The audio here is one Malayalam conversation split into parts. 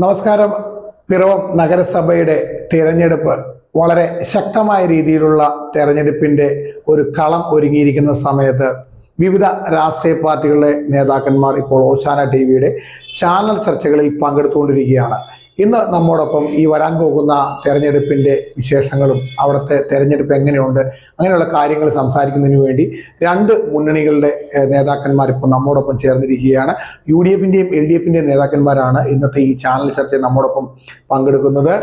നമസ്കാരം. പിറവം നഗരസഭയുടെ തിരഞ്ഞെടുപ്പ് വളരെ ശക്തമായ രീതിയിലുള്ള തെരഞ്ഞെടുപ്പിന്റെ ഒരു കളം ഒരുങ്ങിയിരിക്കുന്ന സമയത്ത് വിവിധ രാഷ്ട്രീയ പാർട്ടികളുടെ നേതാക്കന്മാർ ഇപ്പോൾ ഓശാന ടിവിയുടെ ചാനൽ ചർച്ചകളിൽ പങ്കെടുത്തുകൊണ്ടിരിക്കുകയാണ്. ഇന്ന് നമ്മോടൊപ്പം ഈ വരാൻ പോകുന്ന തെരഞ്ഞെടുപ്പിന്റെ വിശേഷങ്ങളും അവിടുത്തെ തെരഞ്ഞെടുപ്പ് എങ്ങനെയുണ്ട് അങ്ങനെയുള്ള കാര്യങ്ങൾ സംസാരിക്കുന്നതിന് വേണ്ടി രണ്ട് മുന്നണികളുടെ നേതാക്കന്മാർ ഇപ്പോൾ നമ്മോടൊപ്പം ചേർന്നിരിക്കുകയാണ്. UDF-ന്റെയും LDF-ന്റെയും നേതാക്കന്മാരാണ് ഇന്നത്തെ ഈ ചാനൽ ചർച്ചയിൽ നമ്മോടൊപ്പം പങ്കെടുക്കുന്നത്.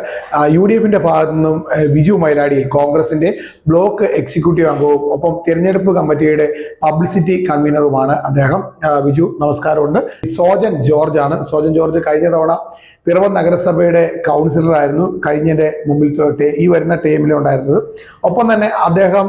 UDF-ന്റെ ഭാഗത്തു നിന്നും ബിജു മൈലാടിയിൽ, കോൺഗ്രസിന്റെ ബ്ലോക്ക് എക്സിക്യൂട്ടീവ് അംഗവും ഒപ്പം തിരഞ്ഞെടുപ്പ് കമ്മിറ്റിയുടെ പബ്ലിസിറ്റി കൺവീനറുമാണ് അദ്ദേഹം. ബിജു, നമസ്കാരമുണ്ട്. സോജൻ ജോർജ് ആണ്. സോജൻ ജോർജ് കഴിഞ്ഞ തവണ പിറവം നഗരസഭയുടെ കൗൺസിലർ ആയിരുന്നു. കഴിഞ്ഞതിന്റെ മുമ്പിൽ ഈ വരുന്ന ടീമിൽ ഉണ്ടായിരുന്നത്. ഒപ്പം തന്നെ അദ്ദേഹം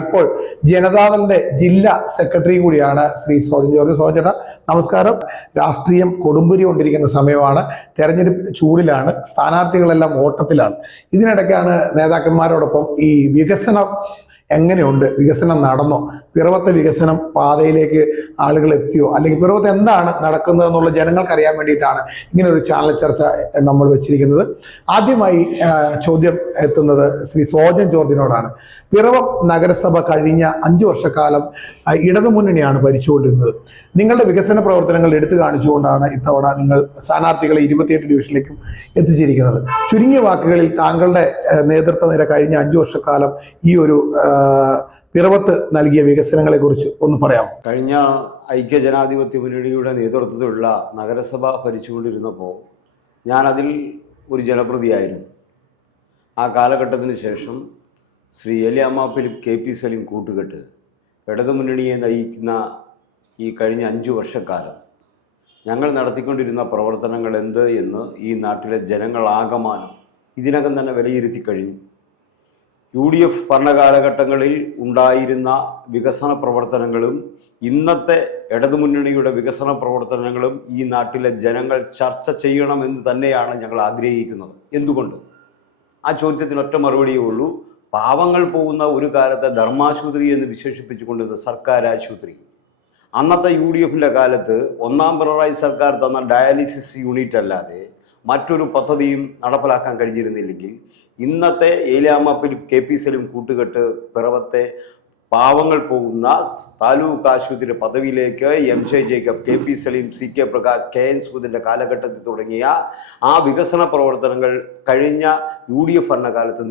ഇപ്പോൾ ജനതാദളിന്റെ ജില്ലാ സെക്രട്ടറിയും കൂടിയാണ് ശ്രീ സോജൻ ജോർജ്. സോജന, നമസ്കാരം. രാഷ്ട്രീയം കൊടുമ്പുരി കൊണ്ടിരിക്കുന്ന സമയമാണ്. തെരഞ്ഞെടുപ്പ് ചൂടിലാണ്. സ്ഥാനാർത്ഥികളെല്ലാം ഓട്ടത്തിലാണ്. ഇതിനിടയ്ക്കാണ് നേതാക്കന്മാരോടൊപ്പം ഈ വികസനം എങ്ങനെയുണ്ട്, വികസനം നടന്നോ, പിറവത്തെ വികസനം പാതയിലേക്ക് ആളുകൾ എത്തിയോ, അല്ലെങ്കിൽ പിറവത്ത് എന്താണ് നടക്കുന്നത് എന്നുള്ള ജനങ്ങൾക്ക് അറിയാൻ വേണ്ടിയിട്ടാണ് ഇങ്ങനെ ഒരു ചാനൽ ചർച്ച നമ്മൾ വെച്ചിരിക്കുന്നത്. ആദ്യമായി ചോദ്യം എത്തുന്നത് ശ്രീ സോജൻ ജോർജിനോടാണ്. പിറവം നഗരസഭ കഴിഞ്ഞ 5 വർഷക്കാലം ഇടതുമുന്നണിയാണ് ഭരിച്ചുകൊണ്ടിരുന്നത്. നിങ്ങളുടെ വികസന പ്രവർത്തനങ്ങൾ എടുത്തു കാണിച്ചുകൊണ്ടാണ് ഇത്തവണ നിങ്ങൾ സ്ഥാനാർത്ഥികളെ 28 ഡിവിഷനിലേക്കും എത്തിച്ചിരിക്കുന്നത്. ചുരുങ്ങിയ വാക്കുകളിൽ താങ്കളുടെ നേതൃത്വ നിര കഴിഞ്ഞ 5 വർഷക്കാലം ഈ ഒരു പിറവത്ത് നൽകിയ വികസനങ്ങളെ കുറിച്ച് ഒന്ന് പറയാമോ? കഴിഞ്ഞ ഐക്യജനാധിപത്യ മുന്നണിയുടെ നേതൃത്വത്തിലുള്ള നഗരസഭ ഭരിച്ചുകൊണ്ടിരുന്നപ്പോൾ ഞാൻ അതിൽ ഒരു ജനപ്രതിയായിരുന്നു. ആ കാലഘട്ടത്തിന് ശേഷം ശ്രീ എലിയാമ്മ ഫിലിപ്പ് KP സലീം കൂട്ടുകെട്ട് ഇടതുമുന്നണിയെ നയിക്കുന്ന ഈ കഴിഞ്ഞ 5 വർഷക്കാലം ഞങ്ങൾ നടത്തിക്കൊണ്ടിരുന്ന പ്രവർത്തനങ്ങൾ എന്ത് എന്ന് ഈ നാട്ടിലെ ജനങ്ങളാകമാനം ഇതിനകം തന്നെ വിലയിരുത്തി കഴിഞ്ഞു. UDF ഭരണകാലഘട്ടങ്ങളിൽ ഉണ്ടായിരുന്ന വികസന പ്രവർത്തനങ്ങളും ഇന്നത്തെ ഇടതുമുന്നണിയുടെ വികസന പ്രവർത്തനങ്ങളും ഈ നാട്ടിലെ ജനങ്ങൾ ചർച്ച ചെയ്യണമെന്ന് തന്നെയാണ് ഞങ്ങൾ ആഗ്രഹിക്കുന്നത്. എന്തുകൊണ്ട്? ആ ചോദ്യത്തിന് ഒറ്റ മറുപടിയേ ഉള്ളൂ. പാവങ്ങൾ പോകുന്ന ഒരു കാലത്തെ ധർമാശുപത്രി എന്ന് വിശേഷിപ്പിച്ചുകൊണ്ടിരുന്ന സർക്കാർ ആശുപത്രി, അന്നത്തെ UDF-ന്റെ കാലത്ത് ഒന്നാം പിണറായി സർക്കാർ തന്ന ഡയാലിസിസ് യൂണിറ്റ് അല്ലാതെ മറ്റൊരു പദ്ധതിയും നടപ്പിലാക്കാൻ കഴിഞ്ഞിരുന്നില്ലെങ്കിൽ ഇന്നത്തെ ഏലിയാമ്മ ഫിലിപ്പ് KP സലീം കൂട്ടുകെട്ട് പിറവത്തെ പാവങ്ങൾ പോകുന്ന താലൂക്ക് ആശുപത്രി പദവിയിലേക്ക് MJ Jacob, KP Saleem, CK Prakash, KN സുഗതന്റെ കാലഘട്ടത്തിൽ തുടങ്ങിയ ആ വികസന പ്രവർത്തനങ്ങൾ കഴിഞ്ഞ UDF ഭരണകാലത്ത്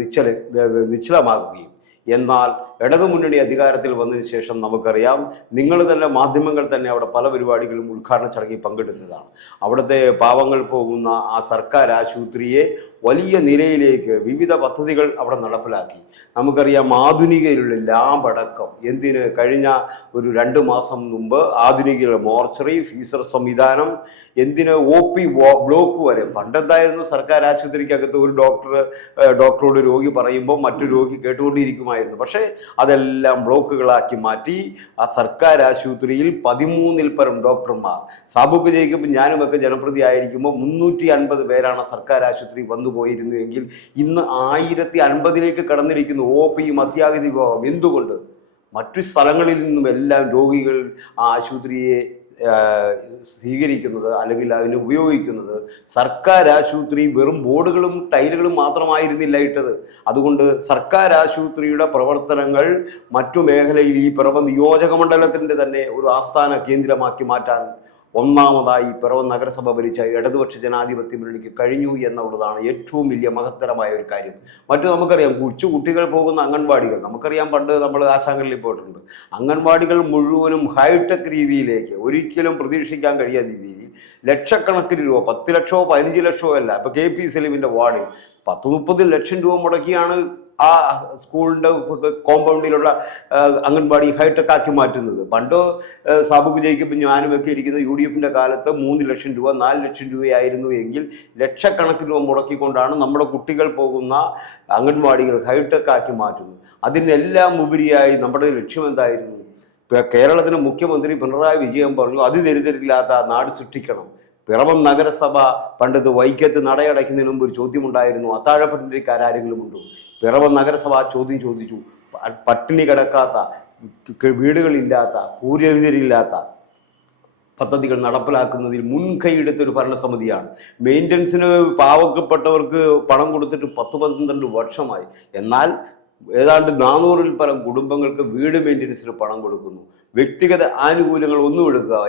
നിശ്ചലമാകുകയും, എന്നാൽ ഇടതുമുന്നണി അധികാരത്തിൽ വന്നതിന് ശേഷം നമുക്കറിയാം, നിങ്ങൾ തന്നെ മാധ്യമങ്ങൾ തന്നെ അവിടെ പല പരിപാടികളും ഉദ്ഘാടന ചടങ്ങിൽ പങ്കെടുത്തതാണ്. അവിടുത്തെ പാവങ്ങൾ പോകുന്ന ആ സർക്കാർ ആശുപത്രിയെ വലിയ നിലയിലേക്ക് വിവിധ പദ്ധതികൾ അവിടെ നടപ്പിലാക്കി. നമുക്കറിയാം, ആധുനികയിലുള്ള ലാബ് അടക്കം, എന്തിന് കഴിഞ്ഞ ഒരു 2 മാസം മുമ്പ് ആധുനിക മോർച്ചറി, ഫീസർ സംവിധാനം, എന്തിന് OP ബ്ലോക്ക് വരെ. പണ്ടെന്തായിരുന്നു, സർക്കാർ ആശുപത്രിക്കകത്ത് ഒരു ഡോക്ടറോട് രോഗി പറയുമ്പോൾ മറ്റു രോഗി കേട്ടുകൊണ്ടിരിക്കുമായിരുന്നു. പക്ഷേ അതെല്ലാം ബ്ലോക്കുകളാക്കി മാറ്റി ആ സർക്കാർ ആശുപത്രിയിൽ 13-ൽ പരം ഡോക്ടർമാർ. സാബുക്ക് ജേക്കബ് ഞാനുമൊക്കെ ജനപ്രതി ആയിരിക്കുമ്പോൾ 350 പേരാണ് സർക്കാർ ആശുപത്രി വന്നു പോയിരുന്നു എങ്കിൽ ഇന്ന് 1050-ലേക്ക് കടന്നിരിക്കുന്നു OPയും അത്യാഹിത വിഭാഗം. എന്തുകൊണ്ട്? മറ്റു സ്ഥലങ്ങളിൽ നിന്നും എല്ലാം രോഗികൾ ആ ആശുപത്രിയെ സ്വീകരിക്കുന്നത് അല്ലെങ്കിൽ അതിനെ ഉപയോഗിക്കുന്നത് സർക്കാർ ആശുപത്രി വെറും ബോർഡുകളും ടൈലുകളും മാത്രമായിരുന്നില്ല ഇട്ടത്. അതുകൊണ്ട് സർക്കാർ ആശുപത്രിയുടെ പ്രവർത്തനങ്ങൾ മറ്റു മേഖലയിൽ ഈ പിറവം നിയോജക മണ്ഡലത്തിന്റെ തന്നെ ഒരു ആസ്ഥാന കേന്ദ്രമാക്കി മാറ്റാൻ ഒന്നാമതായി പിറവം നഗരസഭ ഭരിച്ച ഇടതുപക്ഷ ജനാധിപത്യ മുന്നണിക്ക് കഴിഞ്ഞു എന്നുള്ളതാണ് ഏറ്റവും വലിയ മഹത്തരമായ ഒരു കാര്യം. മറ്റു നമുക്കറിയാം, കുട്ടികൾ പോകുന്ന അംഗൻവാടികൾ, നമുക്കറിയാം, പണ്ട് നമ്മൾ ആശാങ്കലിൽ പോയിട്ടുണ്ട്. അംഗൻവാടികൾ മുഴുവനും ഹൈടെക് രീതിയിലേക്ക് ഒരിക്കലും പ്രതീക്ഷിക്കാൻ കഴിയാത്ത രീതിയിൽ ലക്ഷക്കണക്കിന് രൂപ, 10 ലക്ഷമോ 15 ലക്ഷമോ അല്ല, ഇപ്പൊ KP സലീമിന്റെ വാർഡിൽ 10-30 ലക്ഷം രൂപ മുടക്കിയാണ് ആ സ്കൂളിന്റെ കോമ്പൗണ്ടിലുള്ള അംഗൻവാടി ഹൈടെക് ആക്കി മാറ്റുന്നത്. പണ്ട് സാബുക്ക് ജയിക്കപ്പോൾ ഞാനുമൊക്കെ ഇരിക്കുന്ന UDF-ന്റെ കാലത്ത് 3 ലക്ഷം രൂപ 4 ലക്ഷം രൂപയായിരുന്നു എങ്കിൽ ലക്ഷക്കണക്കിന് രൂപ മുടക്കിക്കൊണ്ടാണ് നമ്മുടെ കുട്ടികൾ പോകുന്ന അംഗൻവാടികൾ ഹൈടെക് ആക്കി മാറ്റുന്നത്. അതിനെല്ലാം ഉപരിയായി നമ്മുടെ ലക്ഷ്യം എന്തായിരുന്നു? കേരളത്തിന് മുഖ്യമന്ത്രി പിണറായി വിജയൻ പറഞ്ഞു, അതിദരിദ്രരില്ലാത്ത നാട് സൃഷ്ടിക്കണം. പിറവം നഗരസഭ പണ്ടത് വൈക്കത്ത് നടയടയ്ക്കുന്നതിന് മുമ്പ് ഒരു ചോദ്യമുണ്ടായിരുന്നു, അത്താഴപ്പട്ടിണിക്കാരെങ്കിലും ഉണ്ടോ? പിറവം നഗരസഭ ചോദ്യം ചോദിച്ചു. പട്ടിണി കിടക്കാത്ത, വീടുകളില്ലാത്ത, ഭൂരഹിതരില്ലാത്ത പദ്ധതികൾ നടപ്പിലാക്കുന്നതിൽ മുൻകൈയെടുത്തൊരു ഭരണസമിതിയാണ്. മെയിൻ്റനൻസിന് പാവപ്പെട്ടവർക്ക് പണം കൊടുത്തിട്ട് 10-12 വർഷമായി. എന്നാൽ ഏതാണ്ട് 400-ൽ പരം കുടുംബങ്ങൾക്ക് വീട് മെയിൻ്റനൻസിന് പണം കൊടുക്കുന്നു. വ്യക്തിഗത ആനുകൂല്യങ്ങൾ ഒന്നും എടുക്കുക,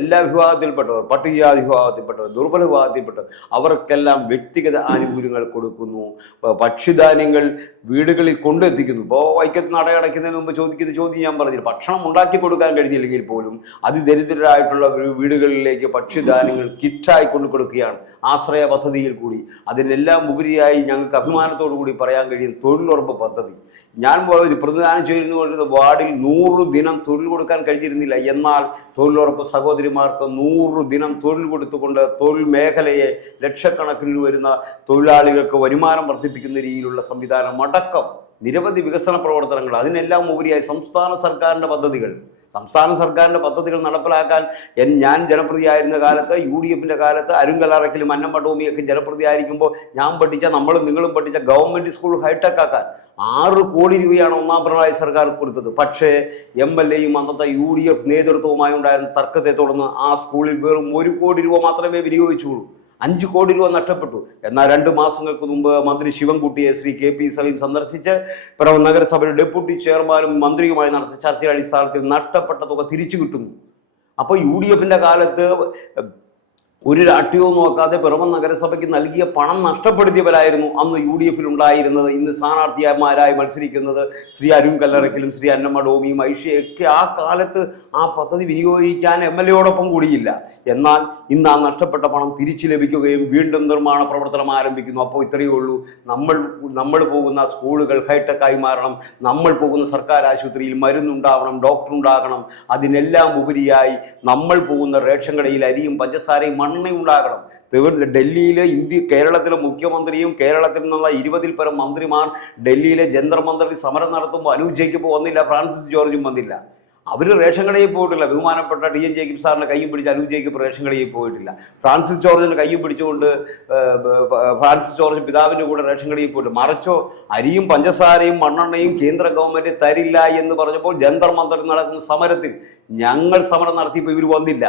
എല്ലാ വിഭാഗത്തിൽപ്പെട്ടവർ, പട്ടികജാതി വിഭാഗത്തിൽപ്പെട്ടവർ, ദുർബല വിഭാഗത്തിൽപ്പെട്ടവർ, അവർക്കെല്ലാം വ്യക്തിഗത ആനുകൂല്യങ്ങൾ കൊടുക്കുന്നു. ഭക്ഷ്യധാന്യങ്ങൾ വീടുകളിൽ കൊണ്ടെത്തിക്കുന്നു. ഇപ്പോൾ വൈക്കത്ത് നടയടയ്ക്കുന്നതിന് മുമ്പ് ചോദിക്കുന്ന ചോദ്യം ഞാൻ പറഞ്ഞില്ല. ഭക്ഷണം ഉണ്ടാക്കി കൊടുക്കാൻ കഴിഞ്ഞില്ലെങ്കിൽ പോലും അതിദരിദ്രരായിട്ടുള്ള വീടുകളിലേക്ക് ഭക്ഷ്യധാന്യങ്ങൾ കിറ്റായി കൊണ്ടു കൊടുക്കുകയാണ് ആശ്രയ പദ്ധതിയിൽ കൂടി. അതിനെല്ലാം ഉപരിയായി ഞങ്ങൾക്ക് അഭിമാനത്തോടു കൂടി പറയാൻ കഴിയും തൊഴിലുറപ്പ് പദ്ധതി. ഞാൻ പ്രതിദാനം ചെയ്യുന്ന വാർഡിൽ 100 ദിനം തൊഴിൽ കൊടുക്കാൻ കഴിഞ്ഞിരുന്നില്ല. എന്നാൽ തൊഴിലുറപ്പ് സഹോദരിമാർക്ക് 100 ദിനം തൊഴിൽ കൊടുത്തുകൊണ്ട് തൊഴിൽ മേഖലയെ ലക്ഷക്കണക്കിന് വരുന്ന തൊഴിലാളികൾക്ക് വരുമാനം വർദ്ധിപ്പിക്കുന്ന രീതിയിലുള്ള സംവിധാനം അടക്കം നിരവധി വികസന പ്രവർത്തനങ്ങൾ, അതിനെല്ലാം ഉപരിയായി സംസ്ഥാന സർക്കാരിൻ്റെ പദ്ധതികൾ നടപ്പിലാക്കാൻ ഞാൻ ജനപ്രതിയായിരുന്ന കാലത്ത്, UDF-ന്റെ കാലത്ത് അരുങ്കലറയ്ക്കലും അന്നമ്മ ടോമിയൊക്കെ ജനപ്രതിയായിരിക്കുമ്പോൾ ഞാൻ പഠിച്ച, നമ്മളും നിങ്ങളും പഠിച്ച ഗവൺമെൻറ് സ്കൂൾ ഹൈടെക് ആക്കാൻ 6 കോടി രൂപയാണ് ഒന്നാം പിണറായി സർക്കാർ കൊടുത്തത്. പക്ഷേ MLA-യും അന്നത്തെ UDF നേതൃത്വവുമായി ഉണ്ടായിരുന്ന തർക്കത്തെ തുടർന്ന് ആ സ്കൂളിൽ വെറും 1 കോടി രൂപ മാത്രമേ വിനിയോഗിച്ചുള്ളൂ. 5 കോടി രൂപ നഷ്ടപ്പെട്ടു. എന്നാൽ 2 മാസങ്ങൾക്ക് മുമ്പ് മന്ത്രി ശിവൻകുട്ടിയെ ശ്രീ KP സലീം സന്ദർശിച്ച് പിറവം നഗരസഭയുടെ ഡെപ്യൂട്ടി ചെയർമാനും മന്ത്രിയുമായി നടത്തിയ ചർച്ചയുടെ അടിസ്ഥാനത്തിൽ നഷ്ടപ്പെട്ട തുക തിരിച്ചു കിട്ടുന്നു. അപ്പോൾ UDF-ന്റെ കാലത്ത് ഒരു രാഷ്ട്രീയവും നോക്കാതെ പിറവം നഗരസഭയ്ക്ക് നൽകിയ പണം നഷ്ടപ്പെടുത്തിയവരായിരുന്നു അന്ന് UDF-ൽ ഉണ്ടായിരുന്നത്. ഇന്ന് സ്ഥാനാർത്ഥിമാരായി മത്സരിക്കുന്നത് ശ്രീ അരുൺ കല്ലറയ്ക്കലും ശ്രീ അന്നമ്മ ടോമിയും ഐഷയൊക്കെ ആ കാലത്ത് ആ പദ്ധതി വിനിയോഗിക്കാൻ MLA-യോടൊപ്പം കൂടിയില്ല. എന്നാൽ ഇന്ന് ആ നഷ്ടപ്പെട്ട പണം തിരിച്ചു ലഭിക്കുകയും വീണ്ടും നിർമ്മാണ പ്രവർത്തനം ആരംഭിക്കുന്നു. അപ്പോൾ ഇത്രയേ ഉള്ളൂ, നമ്മൾ പോകുന്ന സ്കൂളുകൾ ഹൈടെക്കായി മാറണം, നമ്മൾ പോകുന്ന സർക്കാർ ആശുപത്രിയിൽ മരുന്നുണ്ടാവണം, ഡോക്ടർ ഉണ്ടാകണം. അതിനെല്ലാം ഉപരിയായി നമ്മൾ പോകുന്ന റേഷൻ കടയിൽ അരിയും പഞ്ചസാരയും ഉണ്ടാകണം. ഡൽഹിയിലെ കേരളത്തിലെ മുഖ്യമന്ത്രിയും കേരളത്തിൽ നിന്നുള്ള 20-ൽ പരം മന്ത്രിമാർ ഡൽഹിയിലെ ജന്തർ മന്ദിറിൽ സമരം നടത്തുമ്പോൾ അനൂപ് ജേക്കബ് വന്നില്ല, ഫ്രാൻസിസ് ജോർജും വന്നില്ല. അവർ റേഷൻ കടയിൽ പോയിട്ടില്ല. ബഹുമാനപ്പെട്ട DN ജേക്കബ് സാറിന്റെ കയ്യും പിടിച്ച് അനൂപ് ജേക്കബ് റേഷൻ കടയിൽ പോയിട്ടില്ല. ഫ്രാൻസിസ് ജോർജിന്റെ കയ്യും പിടിച്ചുകൊണ്ട് ഫ്രാൻസിസ് ജോർജ് പിതാവിന്റെ കൂടെ റേഷൻ കടയിൽ പോയിട്ട്, മറിച്ചോ അരിയും പഞ്ചസാരയും മണ്ണെണ്ണയും കേന്ദ്ര ഗവൺമെന്റ് തരില്ല എന്ന് പറഞ്ഞപ്പോൾ ജന്തർ മന്ദിറിൽ നടക്കുന്ന സമരത്തിൽ ഞങ്ങൾ സമരം നടത്തിയപ്പോൾ ഇവർ വന്നില്ല.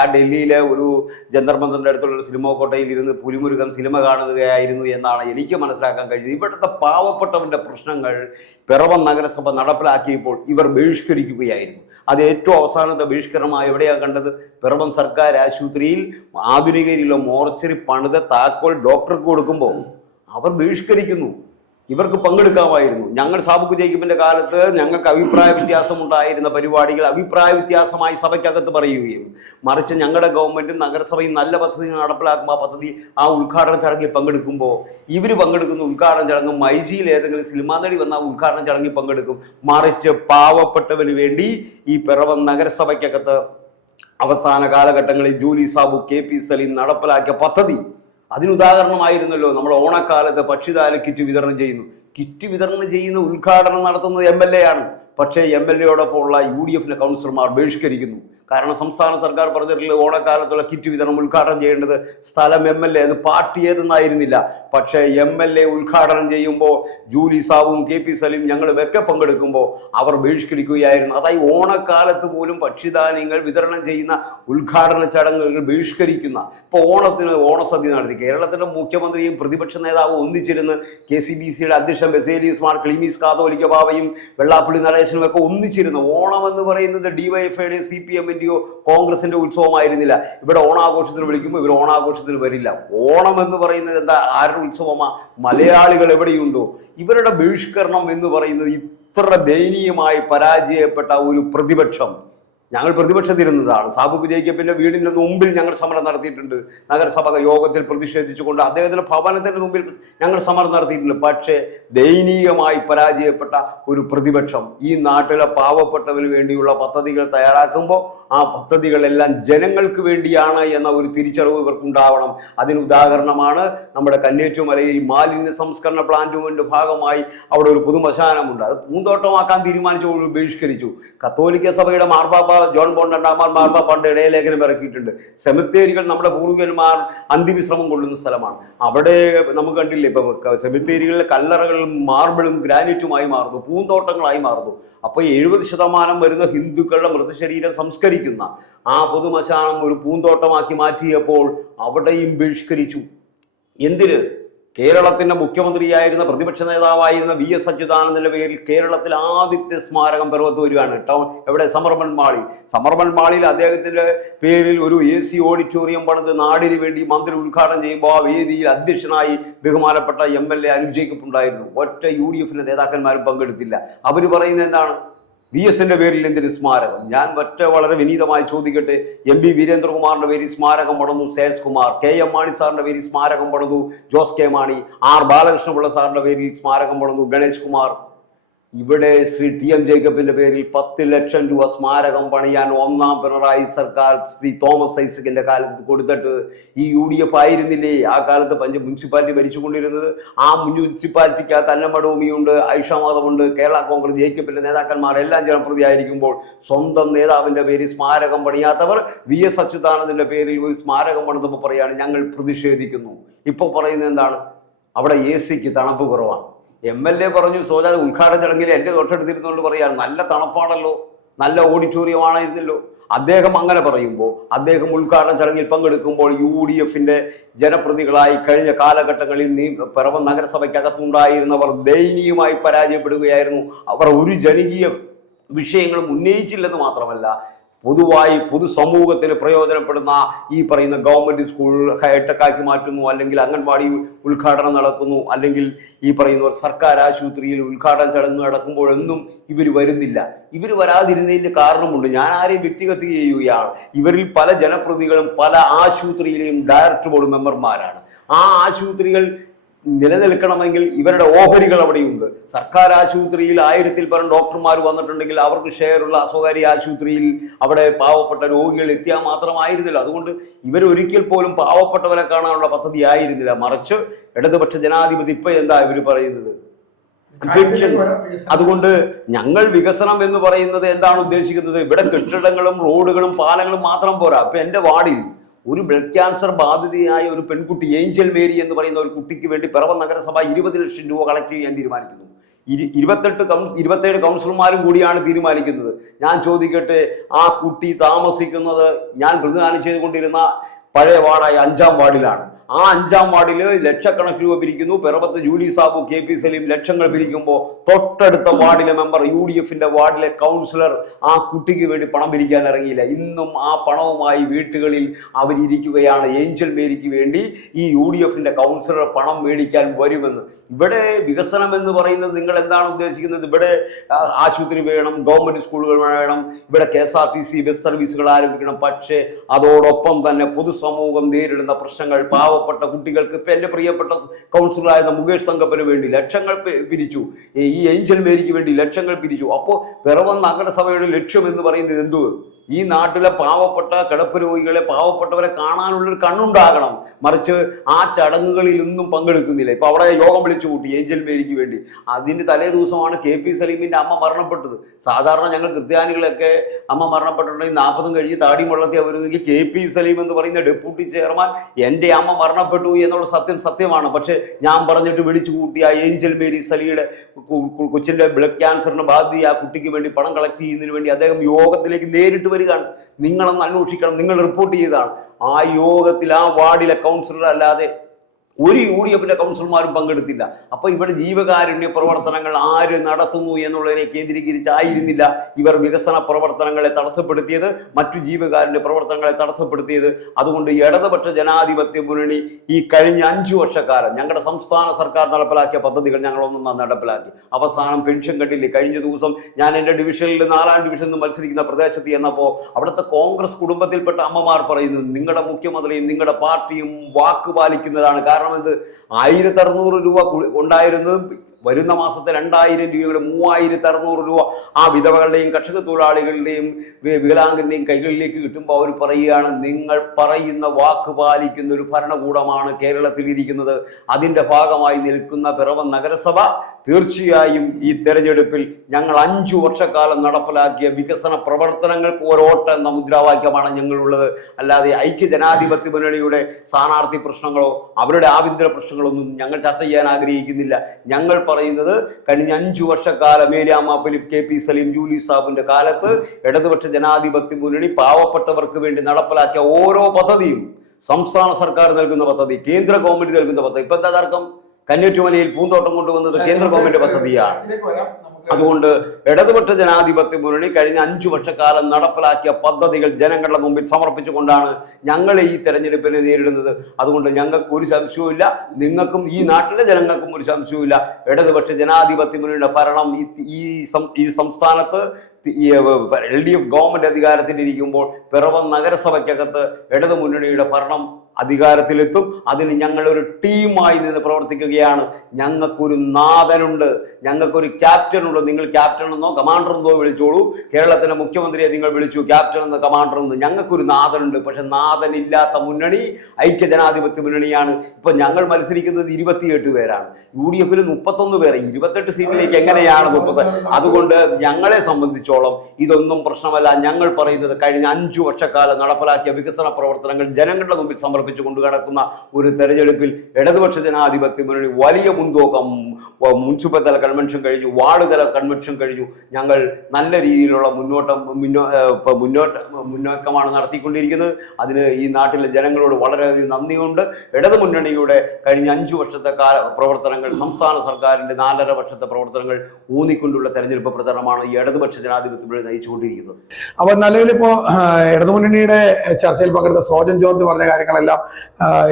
ആ ഡൽഹിയിലെ ഒരു ജന്തർ മന്ദിറിന്റെ അടുത്തുള്ള സിനിമ കോട്ടയിൽ ഇരുന്ന് പുലിമുരുകൻ സിനിമ കാണുകയായിരുന്നു എന്നാണ് എനിക്ക് മനസ്സിലാക്കാൻ കഴിഞ്ഞത്. ഇവിടുത്തെ പാവപ്പെട്ടവന്റെ പ്രശ്നങ്ങൾ പിറവം നഗരസഭ നടപ്പിലാക്കിയപ്പോൾ ഇവർ ബഹിഷ്കരിക്കുകയായിരുന്നു. അത് ഏറ്റവും അവസാനത്തെ ബഹിഷ്കരണമായി എവിടെയാണ് കണ്ടത്? പിറവം സർക്കാർ ആശുപത്രിയിൽ ആധുനികയിലുള്ള മോർച്ചറി പണിത താക്കോൽ ഡോക്ടർക്ക് കൊടുക്കുമ്പോൾ അവർ ബഹിഷ്കരിക്കുന്നു. ഇവർക്ക് പങ്കെടുക്കാമായിരുന്നു. ഞങ്ങൾ സാബുക്ക് ജേക്കബിന്റെ കാലത്ത് ഞങ്ങൾക്ക് അഭിപ്രായ വ്യത്യാസം ഉണ്ടായിരുന്ന പരിപാടികൾ അഭിപ്രായ വ്യത്യാസമായി സഭയ്ക്കകത്ത് പറയുകയും, മറിച്ച് ഞങ്ങളുടെ ഗവൺമെന്റും നഗരസഭയും നല്ല പദ്ധതി നടപ്പിലാക്കുമ്പോൾ ആ പദ്ധതി ആ ഉദ്ഘാടന ചടങ്ങിൽ പങ്കെടുക്കുമ്പോൾ ഇവർ പങ്കെടുക്കുന്ന ഉദ്ഘാടന ചടങ്ങ് മൈജിയിൽ ഏതെങ്കിലും സിനിമാ നടി വന്ന ഉദ്ഘാടന ചടങ്ങിൽ പങ്കെടുക്കും. മറിച്ച് പാവപ്പെട്ടവന് വേണ്ടി ഈ പിറവം നഗരസഭയ്ക്കകത്ത് അവസാന കാലഘട്ടങ്ങളിൽ ജൂലി സാബു KP സലീം നടപ്പിലാക്കിയ പദ്ധതി അതിനുദാഹരണമായിരുന്നല്ലോ. നമ്മൾ ഓണക്കാലത്ത് ഭക്ഷ്യധാന്യ കിറ്റ് വിതരണം ചെയ്യുന്ന ഉദ്ഘാടനം നടത്തുന്നത് MLA ആണ്. പക്ഷേ MLA-യോടൊപ്പം ഉള്ള UDF-ലെ കൗൺസിലർമാർ ബഹിഷ്കരിക്കുന്നു. കാരണം സംസ്ഥാന സർക്കാർ പറഞ്ഞിട്ടുള്ള ഓണക്കാലത്തുള്ള കിറ്റ് വിതരണം ഉദ്ഘാടനം ചെയ്യേണ്ടത് സ്ഥലം MLA എന്ന് പാർട്ടി ഏതെന്നായിരുന്നില്ല. പക്ഷേ MLA ഉദ്ഘാടനം ചെയ്യുമ്പോൾ ജൂലി സാബുവും KP സലീം ഞങ്ങളുമൊക്കെ പങ്കെടുക്കുമ്പോൾ അവർ ബഹിഷ്കരിക്കുകയായിരുന്നു. അതായത് ഓണക്കാലത്ത് പോലും ഭക്ഷ്യധാന്യങ്ങൾ വിതരണം ചെയ്യുന്ന ഉദ്ഘാടന ചടങ്ങുകൾ ബഹിഷ്കരിക്കുന്ന. ഇപ്പോൾ ഓണത്തിന് ഓണസദ്യ നടത്തി കേരളത്തിലെ മുഖ്യമന്ത്രിയും പ്രതിപക്ഷ നേതാവും ഒന്നിച്ചിരുന്ന് KCBC-യുടെ അധ്യക്ഷൻ ബസേലിയസ് മാർ ക്ലീമീസ് കാതോലിക്ക ബാവയും വെള്ളാപ്പള്ളി നടേശനും ഒക്കെ ഒന്നിച്ചിരുന്നു. ഓണം എന്ന് പറയുന്നത് DYFI-യുടെയോ CPM-ന്റെയോ കോൺഗ്രസിന്റെ ഉത്സവമായിരുന്നില്ല. ഇവിടെ ഓണാഘോഷത്തിന് വിളിക്കുമ്പോൾ ഇവർ ഓണാഘോഷത്തിന് വരില്ല. ഓണം എന്ന് പറയുന്നത് എന്താ? ആരുടെ ഉത്സവമാ? മലയാളികൾ എവിടെയുണ്ടോ ഇവരുടെ ബഹിഷ്കരണം എന്ന് പറയുന്നത്. ഇത്ര ദയനീയമായി പരാജയപ്പെട്ട ഒരു പ്രതിപക്ഷം. ഞങ്ങൾ പ്രതിപക്ഷത്തിരുന്നതാണ്. സാബുക്ക് ജേക്കബിന്റെ വീടിന്റെ മുമ്പിൽ ഞങ്ങൾ സമരം നടത്തിയിട്ടുണ്ട്. നഗരസഭ യോഗത്തിൽ പ്രതിഷേധിച്ചുകൊണ്ട് അദ്ദേഹത്തിന്റെ ഭവനത്തിന്റെ മുമ്പിൽ ഞങ്ങൾ സമരം നടത്തിയിട്ടുണ്ട്. പക്ഷേ ദയനീയമായി പരാജയപ്പെട്ട ഒരു പ്രതിപക്ഷം ഈ നാട്ടിലെ പാവപ്പെട്ടവന് വേണ്ടിയുള്ള പദ്ധതികൾ തയ്യാറാക്കുമ്പോൾ ആ പദ്ധതികളെല്ലാം ജനങ്ങൾക്ക് വേണ്ടിയാണ് എന്ന ഒരു തിരിച്ചറിവ് ഇവർക്കുണ്ടാവണം. അതിന് ഉദാഹരണമാണ് നമ്മുടെ കല്ലേറ്റുമലയിൽ മാലിന്യ സംസ്കരണ പ്ലാന്റിന്റെ ഭാഗമായി അവിടെ ഒരു പൊതുമശാനമുണ്ട്. അത് പൂന്തോട്ടമാക്കാൻ തീരുമാനിച്ചു, ബഹിഷ്കരിച്ചു. കത്തോലിക്ക സഭയുടെ മാർപ്പാപ്പ ജോൺ ബോൺ രണ്ടാമൻ മാർപ്പാപ്പ ഇടയലേഖനം ഇറക്കിയിട്ടുണ്ട്. സെമിത്തേരികൾ നമ്മുടെ പൂർവികന്മാർ അന്ത്യവിശ്രമം കൊള്ളുന്ന സ്ഥലമാണ്. അവിടെ നമുക്ക് കണ്ടില്ലേ, ഇപ്പൊ സെമിത്തേരികളിലെ കല്ലറകളും മാർബിളും ഗ്രാനൈറ്റുമായി മാറുന്നു, പൂന്തോട്ടങ്ങളായി മാറുന്നു. അപ്പോൾ 70% വരുന്ന ഹിന്ദുക്കളുടെ മൃതശരീരം സംസ്കരിക്കുന്ന ആ പൊതുമശാനം ഒരു പൂന്തോട്ടമാക്കി മാറ്റിയപ്പോൾ അവിടെയും ബഹിഷ്കരിച്ചു. എന്തിന്? കേരളത്തിന്റെ മുഖ്യമന്ത്രിയായിരുന്ന പ്രതിപക്ഷ നേതാവായിരുന്ന VS അച്യുതാനന്ദന്റെ പേരിൽ കേരളത്തിൽ ആദ്യത്തെ സ്മാരകം പിറവത്ത് വരികയാണ്. ടൗൺ എവിടെ? സമർമൺ മാളിൽ. സമർമൺ മാളിൽ അദ്ദേഹത്തിന്റെ പേരിൽ ഒരു AC ഓഡിറ്റോറിയം പണിത് നാടിന് വേണ്ടി മന്ത്രി ഉദ്ഘാടനം ചെയ്യുമ്പോൾ ആ വേദിയിൽ അധ്യക്ഷനായി ബഹുമാനപ്പെട്ട MLA അനിൽ ജേക്കബ് ഉണ്ടായിരുന്നു. ഒറ്റ UDF നേതാക്കന്മാരും പങ്കെടുത്തില്ല. അവര് പറയുന്നത് എന്താണ്? VSന്റെ പേരിൽ എന്തിന് സ്മാരകം? ഞാൻ വളരെ വിനീതമായി ചോദിക്കട്ടെ, MB വീരേന്ദ്രകുമാറിന്റെ പേരിൽ സ്മാരകം പണിതു സേൽസ് കുമാർ, KM മാണി സാറിന്റെ പേരിൽ സ്മാരകം പണിതു ജോസ് K മാണി, R ബാലകൃഷ്ണപിള്ള സാറിന്റെ പേരിൽ സ്മാരകം പണിതു ഗണേഷ് കുമാർ. ഇവിടെ ശ്രീ TM ജേക്കബിന്റെ പേരിൽ 10 ലക്ഷം രൂപ സ്മാരകം പണിയാൻ ഒന്നാം പിണറായി സർക്കാർ ശ്രീ തോമസ് ഐസക്കിന്റെ കാലത്ത് കൊടുത്തിട്ട് ഈ UDF ആയിരുന്നില്ലേ ആ കാലത്ത് മുനിസിപ്പാലിറ്റി ഭരിച്ചുകൊണ്ടിരുന്നത്? ആ മുനിസിപ്പാലിറ്റിക്കകത്ത് അന്നമടോമിയുണ്ട്, ഐഷ മാധവുണ്ട്, കേരള കോൺഗ്രസ് ജേക്കബിന്റെ നേതാക്കന്മാർ എല്ലാം ജനപ്രതിയായിരിക്കുമ്പോൾ സ്വന്തം നേതാവിന്റെ പേരിൽ സ്മാരകം പണിയാത്തവർ VS അച്യുതാനന്ദന്റെ പേരിൽ ഒരു സ്മാരകം പണിതപ്പോൾ പറയാണ് ഞങ്ങൾ പ്രതിഷേധിക്കുന്നു. ഇപ്പൊ പറയുന്നത് എന്താണ്? അവിടെ AC തണുപ്പ് കുറവാണ്. MLA പറഞ്ഞു സോജാ ഉദ്ഘാടന ചടങ്ങിൽ എന്റെ തൊട്ടടുത്തിരുന്നുകൊണ്ട് പറയാണ് നല്ല തണുപ്പാണല്ലോ, നല്ല ഓഡിറ്റോറിയം ആയിരുന്നല്ലോ. അദ്ദേഹം അങ്ങനെ പറയുമ്പോൾ അദ്ദേഹം ഉദ്ഘാടന ചടങ്ങിൽ പങ്കെടുക്കുമ്പോൾ UDFന്റെ ജനപ്രതികളായി കഴിഞ്ഞ കാലഘട്ടങ്ങളിൽ പിറവം നഗരസഭയ്ക്കകത്തുണ്ടായിരുന്നവർ ദയനീയമായി പരാജയപ്പെടുകയായിരുന്നു. അവർ ഒരു ജനകീയ വിഷയങ്ങളും ഉന്നയിച്ചില്ലെന്ന് മാത്രമല്ല, പൊതുവായി പൊതുസമൂഹത്തിന് പ്രയോജനപ്പെടുന്ന ഈ പറയുന്ന ഗവൺമെന്റ് സ്കൂൾ ഹൈടെക്കാക്കി മാറ്റുന്നു, അല്ലെങ്കിൽ അംഗൻവാടി ഉദ്ഘാടനം നടക്കുന്നു, അല്ലെങ്കിൽ ഈ പറയുന്ന സർക്കാർ ആശുപത്രിയിൽ ഉദ്ഘാടന ചടങ്ങ് നടക്കുമ്പോഴൊന്നും ഇവർ വരുന്നില്ല. ഇവർ വരാതിരുന്നതിന്റെ കാരണമുണ്ട്. ഞാൻ ആരെയും വ്യക്തിഗത ചെയ്യുകയാണ്. ഇവരിൽ പല ജനപ്രതികളും പല ആശുപത്രിയിലെയും ഡയറക്ടർ ബോർഡ് മെമ്പർമാരാണ്. ആ ആശുപത്രികൾ നിലനിൽക്കണമെങ്കിൽ ഇവരുടെ ഓഹരികൾ അവിടെയുണ്ട്. സർക്കാർ ആശുപത്രിയിൽ 1000-ൽ പരം ഡോക്ടർമാർ വന്നിട്ടുണ്ടെങ്കിൽ അവർക്ക് ഷെയറുള്ള സ്വകാര്യ ആശുപത്രിയിൽ അവിടെ പാവപ്പെട്ട രോഗികൾ എത്തിയാൽ മാത്രമായിരുന്നില്ല. അതുകൊണ്ട് ഇവരൊരിക്കൽ പോലും പാവപ്പെട്ടവരെ കാണാനുള്ള പദ്ധതി ആയിരുന്നില്ല. മറിച്ച് ഇടതുപക്ഷ ജനാധിപത്യം ഇപ്പൊ എന്താ ഇവർ പറയുന്നത്? അതുകൊണ്ട് ഞങ്ങൾ വികസനം എന്ന് പറയുന്നത് എന്താണ് ഉദ്ദേശിക്കുന്നത്? ഇവിടെ കെട്ടിടങ്ങളും റോഡുകളും പാലങ്ങളും മാത്രം പോരാ. ഇപ്പൊ എന്റെ വാർഡിൽ ഒരു ബ്ലഡ് ക്യാൻസർ ബാധിതയായ ഒരു പെൺകുട്ടി ഏഞ്ചൽ മേരി എന്ന് പറയുന്ന ഒരു കുട്ടിക്ക് വേണ്ടി പിറവം നഗരസഭ 20 ലക്ഷം രൂപ കളക്ട് ചെയ്യാൻ തീരുമാനിക്കുന്നു. 27 കൗൺസിലർമാരും കൂടിയാണ് തീരുമാനിക്കുന്നത്. ഞാൻ ചോദിക്കട്ടെ, ആ കുട്ടി താമസിക്കുന്നത് ഞാൻ പ്രതിദാനം ചെയ്തുകൊണ്ടിരുന്ന പഴയ വാർഡായ 5-ാം വാർഡിലാണ്. ആ 5-ാം വാർഡിൽ ലക്ഷക്കണക്കിന് രൂപ പിരിക്കുന്നു. പിറവത്ത് ജൂലി സാബു, KP സലീം ലക്ഷങ്ങൾ പിരിക്കുമ്പോൾ തൊട്ടടുത്ത വാർഡിലെ മെമ്പർ UDFന്റെ വാർഡിലെ കൗൺസിലർ ആ കുട്ടിക്ക് വേണ്ടി പണം പിരിക്കാൻ ഇറങ്ങിയില്ല. ഇന്നും ആ പണവുമായി വീട്ടുകളിൽ അവരിയ്ക്കുകയാണ്. ഏഞ്ചൽ മേരിക്ക് വേണ്ടി ഈ UDFന്റെ കൗൺസിലർ പണം മേടിക്കാൻ വരുമെന്ന്. ഇവിടെ വികസനം എന്ന് പറയുന്നത് നിങ്ങൾ എന്താണ് ഉദ്ദേശിക്കുന്നത്? ഇവിടെ ആശുപത്രി വേണം, ഗവൺമെന്റ് സ്കൂളുകൾ വേണം, ഇവിടെ KSRTC ബസ് സർവീസുകൾ ആരംഭിക്കണം. പക്ഷേ അതോടൊപ്പം തന്നെ പൊതുസമൂഹം നേരിടുന്ന പ്രശ്നങ്ങൾ, പാവപ്പെട്ട കുട്ടികൾക്ക്, ഇപ്പൊ എന്റെ പ്രിയപ്പെട്ട കൗൺസിലറായിരുന്ന മുകേഷ് തങ്കപ്പന് വേണ്ടി ലക്ഷങ്ങൾ പിരിച്ചു, ഈ ഏഞ്ചൽ മേരിക്ക് വേണ്ടി ലക്ഷങ്ങൾ പിരിച്ചു. അപ്പോൾ പിറവം നഗരസഭയുടെ ലക്ഷ്യം എന്ന് പറയുന്നത് എന്തു? ഈ നാട്ടിലെ പാവപ്പെട്ട കിടപ്പ് രോഗികളെ, പാവപ്പെട്ടവരെ കാണാനുള്ളൊരു കണ്ണുണ്ടാകണം. മറിച്ച് ആ ചടങ്ങുകളിൽ ഒന്നും പങ്കെടുക്കുന്നില്ല. ഇപ്പൊ അവിടെ യോഗം വിളിച്ചു കൂട്ടി ഏഞ്ചൽ മേരിക്ക് വേണ്ടി. അതിന്റെ തലേ ദിവസമാണ് KP സലീമിന്റെ അമ്മ മരണപ്പെട്ടത്. സാധാരണ ഞങ്ങൾ ക്രിസ്ത്യാനികളൊക്കെ അമ്മ മരണപ്പെട്ടിട്ടുണ്ടെങ്കിൽ 40 കഴിഞ്ഞ് താടി വെള്ളത്തിൽ വരുന്നെങ്കിൽ KP സലീം എന്ന് പറയുന്ന ഡെപ്യൂട്ടി ചെയർമാൻ എന്റെ അമ്മ മരണപ്പെട്ടു എന്നുള്ള സത്യമാണ്. പക്ഷെ ഞാൻ പറഞ്ഞിട്ട് വിളിച്ചു കൂട്ടി ആ ഏഞ്ചൽ മേരി സലിയുടെ കൊച്ചിന്റെ ബ്ലഡ് ക്യാൻസറിന് ബാധിത ആ കുട്ടിക്ക് വേണ്ടി പണം കളക്ട് ചെയ്യുന്നതിന് വേണ്ടി അദ്ദേഹം യോഗത്തിലേക്ക് നേരിട്ട് വരികയാണ്. നിങ്ങളൊന്ന് അന്വേഷിക്കണം, നിങ്ങൾ റിപ്പോർട്ട് ചെയ്തതാണ്. ആ യോഗത്തിൽ ആ വാർഡിലെ കൗൺസിലർ അല്ലാതെ ഒരു UDFന്റെ കൗൺസിലർമാരും പങ്കെടുത്തില്ല. അപ്പൊ ഇവിടെ ജീവകാരുണ്യ പ്രവർത്തനങ്ങൾ ആര് നടത്തുന്നു എന്നുള്ളതിനെ കേന്ദ്രീകരിച്ചായിരുന്നില്ല ഇവർ വികസന പ്രവർത്തനങ്ങളെ തടസ്സപ്പെടുത്തിയത്, മറ്റു ജീവകാരുണ്യ പ്രവർത്തനങ്ങളെ തടസ്സപ്പെടുത്തിയത്. അതുകൊണ്ട് ഇടതുപക്ഷ ജനാധിപത്യ മുന്നണി ഈ കഴിഞ്ഞ 5 വർഷക്കാലം ഞങ്ങളുടെ സംസ്ഥാന സർക്കാർ നടപ്പിലാക്കിയ പദ്ധതികൾ ഞങ്ങളൊന്നും നടപ്പിലാക്കി. അവസാനം പെൻഷൻ കണ്ടില്ലേ? കഴിഞ്ഞ ദിവസം ഞാൻ എൻ്റെ ഡിവിഷനിൽ 4-ാം ഡിവിഷനിൽ നിന്ന് മത്സരിക്കുന്ന പ്രദേശത്ത് ചെന്നപ്പോൾ അവിടുത്തെ കോൺഗ്രസ് കുടുംബത്തിൽപ്പെട്ട അമ്മമാർ പറയുന്നു, നിങ്ങളുടെ മുഖ്യമന്ത്രിയും നിങ്ങളുടെ പാർട്ടിയും വാക്ക് പാലിക്കുന്നതാണ്. കാരണം എന്ത്? 1600 രൂപ ഉണ്ടായിരുന്നത് വരുന്ന മാസത്തെ 2000 രൂപയുടെ 3600 രൂപ ആ വിധവകളുടെയും കർഷക തൊഴിലാളികളുടെയും വികലാംഗന്റെയും കൈകളിലേക്ക് കിട്ടുമ്പോൾ അവർ പറയുകയാണ്, നിങ്ങൾ പറയുന്ന വാക്ക് പാലിക്കുന്ന ഒരു ഭരണകൂടമാണ് കേരളത്തിൽ ഇരിക്കുന്നത്. അതിന്റെ ഭാഗമായി നിൽക്കുന്ന പിറവം നഗരസഭ തീർച്ചയായും ഈ തെരഞ്ഞെടുപ്പിൽ ഞങ്ങൾ 5 വർഷക്കാലം നടപ്പിലാക്കിയ വികസന പ്രവർത്തനങ്ങൾക്ക് ഒരോട്ട എന്ന മുദ്രാവാക്യമാണ് ഞങ്ങളുള്ളത്. അല്ലാതെ ഐക്യ ജനാധിപത്യ മുന്നണിയുടെ സ്ഥാനാർത്ഥി പ്രശ്നങ്ങളോ അവരുടെ ആഭ്യന്തര പ്രശ്നങ്ങളൊന്നും ഞങ്ങൾ ചർച്ച ചെയ്യാൻ ആഗ്രഹിക്കുന്നില്ല. ഞങ്ങൾ പറയുന്നത് കഴിഞ്ഞ 5 വർഷക്കാലം ഏലിയാമ്മ ഫിലിപ്പ്, കെ പി സലീം, ജൂലി സാബുവിന്റെ കാലത്ത് ഇടതുപക്ഷ ജനാധിപത്യ മുന്നണി പാവപ്പെട്ടവർക്ക് വേണ്ടി നടപ്പിലാക്കിയ ഓരോ പദ്ധതിയും, സംസ്ഥാന സർക്കാർ നൽകുന്ന പദ്ധതി, കേന്ദ്ര ഗവൺമെന്റ് നൽകുന്ന പദ്ധതി. ഇപ്പൊ എന്താ തർക്കം? കന്യാകുമാരിയിൽ പൂന്തോട്ടം കൊണ്ടുവന്നത് കേന്ദ്ര ഗവൺമെന്റ് പദ്ധതിയാണ്. അതുകൊണ്ട് ഇടതുപക്ഷ ജനാധിപത്യ മുന്നണി കഴിഞ്ഞ 5 വർഷക്കാലം നടപ്പിലാക്കിയ പദ്ധതികൾ ജനങ്ങളുടെ മുമ്പിൽ സമർപ്പിച്ചുകൊണ്ടാണ് ഞങ്ങൾ ഈ തെരഞ്ഞെടുപ്പിനെ നേരിടുന്നത്. അതുകൊണ്ട് ഞങ്ങൾക്ക് ഒരു സംശയവുമില്ല, നിങ്ങൾക്കും ഈ നാട്ടിലെ ജനങ്ങൾക്കും ഒരു സംശയവുമില്ല. ഇടതുപക്ഷ ജനാധിപത്യ മുന്നണിയുടെ ഭരണം ഈ സംസ്ഥാനത്ത് LDF ഗവൺമെന്റ് അധികാരത്തിലിരിക്കുമ്പോൾ പിറവം നഗരസഭയ്ക്കകത്ത് ഇടതു മുന്നണിയുടെ ഭരണം അധികാരത്തിലെത്തും. അതിന് ഞങ്ങളൊരു ടീമായി നിന്ന് പ്രവർത്തിക്കുകയാണ്. ഞങ്ങൾക്കൊരു നാഥനുണ്ട്, ഞങ്ങൾക്കൊരു ക്യാപ്റ്റനുണ്ട്. നിങ്ങൾ ക്യാപ്റ്റൻ എന്നോ കമാൻഡർ എന്നോ വിളിച്ചോളൂ. കേരളത്തിലെ മുഖ്യമന്ത്രിയെ നിങ്ങൾ വിളിച്ചു ക്യാപ്റ്റൻ എന്ന്, കമാൻഡർ എന്ന്. ഞങ്ങൾക്കൊരു നാഥനുണ്ട്. പക്ഷെ നാഥനില്ലാത്ത മുന്നണി ഐക്യജനാധിപത്യ മുന്നണിയാണ്. ഇപ്പൊ ഞങ്ങൾ മത്സരിക്കുന്നത് 28 പേരാണ്. UDF 31 പേര്. 28 സീറ്റിലേക്ക് എങ്ങനെയാണ് 30? അതുകൊണ്ട് ഞങ്ങളെ സംബന്ധിച്ചോളം ഇതൊന്നും പ്രശ്നമല്ല. ഞങ്ങൾ പറയുന്നത് കഴിഞ്ഞ 5 വർഷക്കാലം നടപ്പിലാക്കിയ വികസന പ്രവർത്തനങ്ങൾ ജനങ്ങളുടെ മുമ്പിൽ സമർപ്പിച്ചുകൊണ്ട് കിടക്കുന്ന ഒരു തെരഞ്ഞെടുപ്പിൽ ഇടതുപക്ഷ ജനാധിപത്യ മുന്നണി വലിയ മുൻതൂക്കം. മുനിസിപ്പൽ തല കൺവെൻഷൻ കഴിഞ്ഞു, വാർഡ് തല കൺവെൻഷൻ കഴിഞ്ഞു. ഞങ്ങൾ നല്ല രീതിയിലുള്ള മുന്നോക്കമാണ് നടത്തിക്കൊണ്ടിരിക്കുന്നത്. അതിന് ഈ നാട്ടിലെ ജനങ്ങളോട് വളരെയധികം നന്ദിയുണ്ട്. ഇടതു മുന്നണിയുടെ കഴിഞ്ഞ 5 വർഷത്തെ പ്രവർത്തനങ്ങൾ, സംസ്ഥാന സർക്കാരിന്റെ 4.5 വർഷത്തെ പ്രവർത്തനങ്ങൾ ഊന്നിക്കൊണ്ടുള്ള തെരഞ്ഞെടുപ്പ് പ്രചരണമാണ് ഈ ഇടതുപക്ഷ ജനാധിപത്യ മുന്നണി നയിച്ചുകൊണ്ടിരിക്കുന്നത്. അപ്പൊ നിലവിലിപ്പോ ഇടതുമുന്നണിയുടെ ചർച്ചയിൽ പങ്കെടുത്ത സോജൻ ജോർജ് പറഞ്ഞ കാര്യങ്ങളെല്ലാം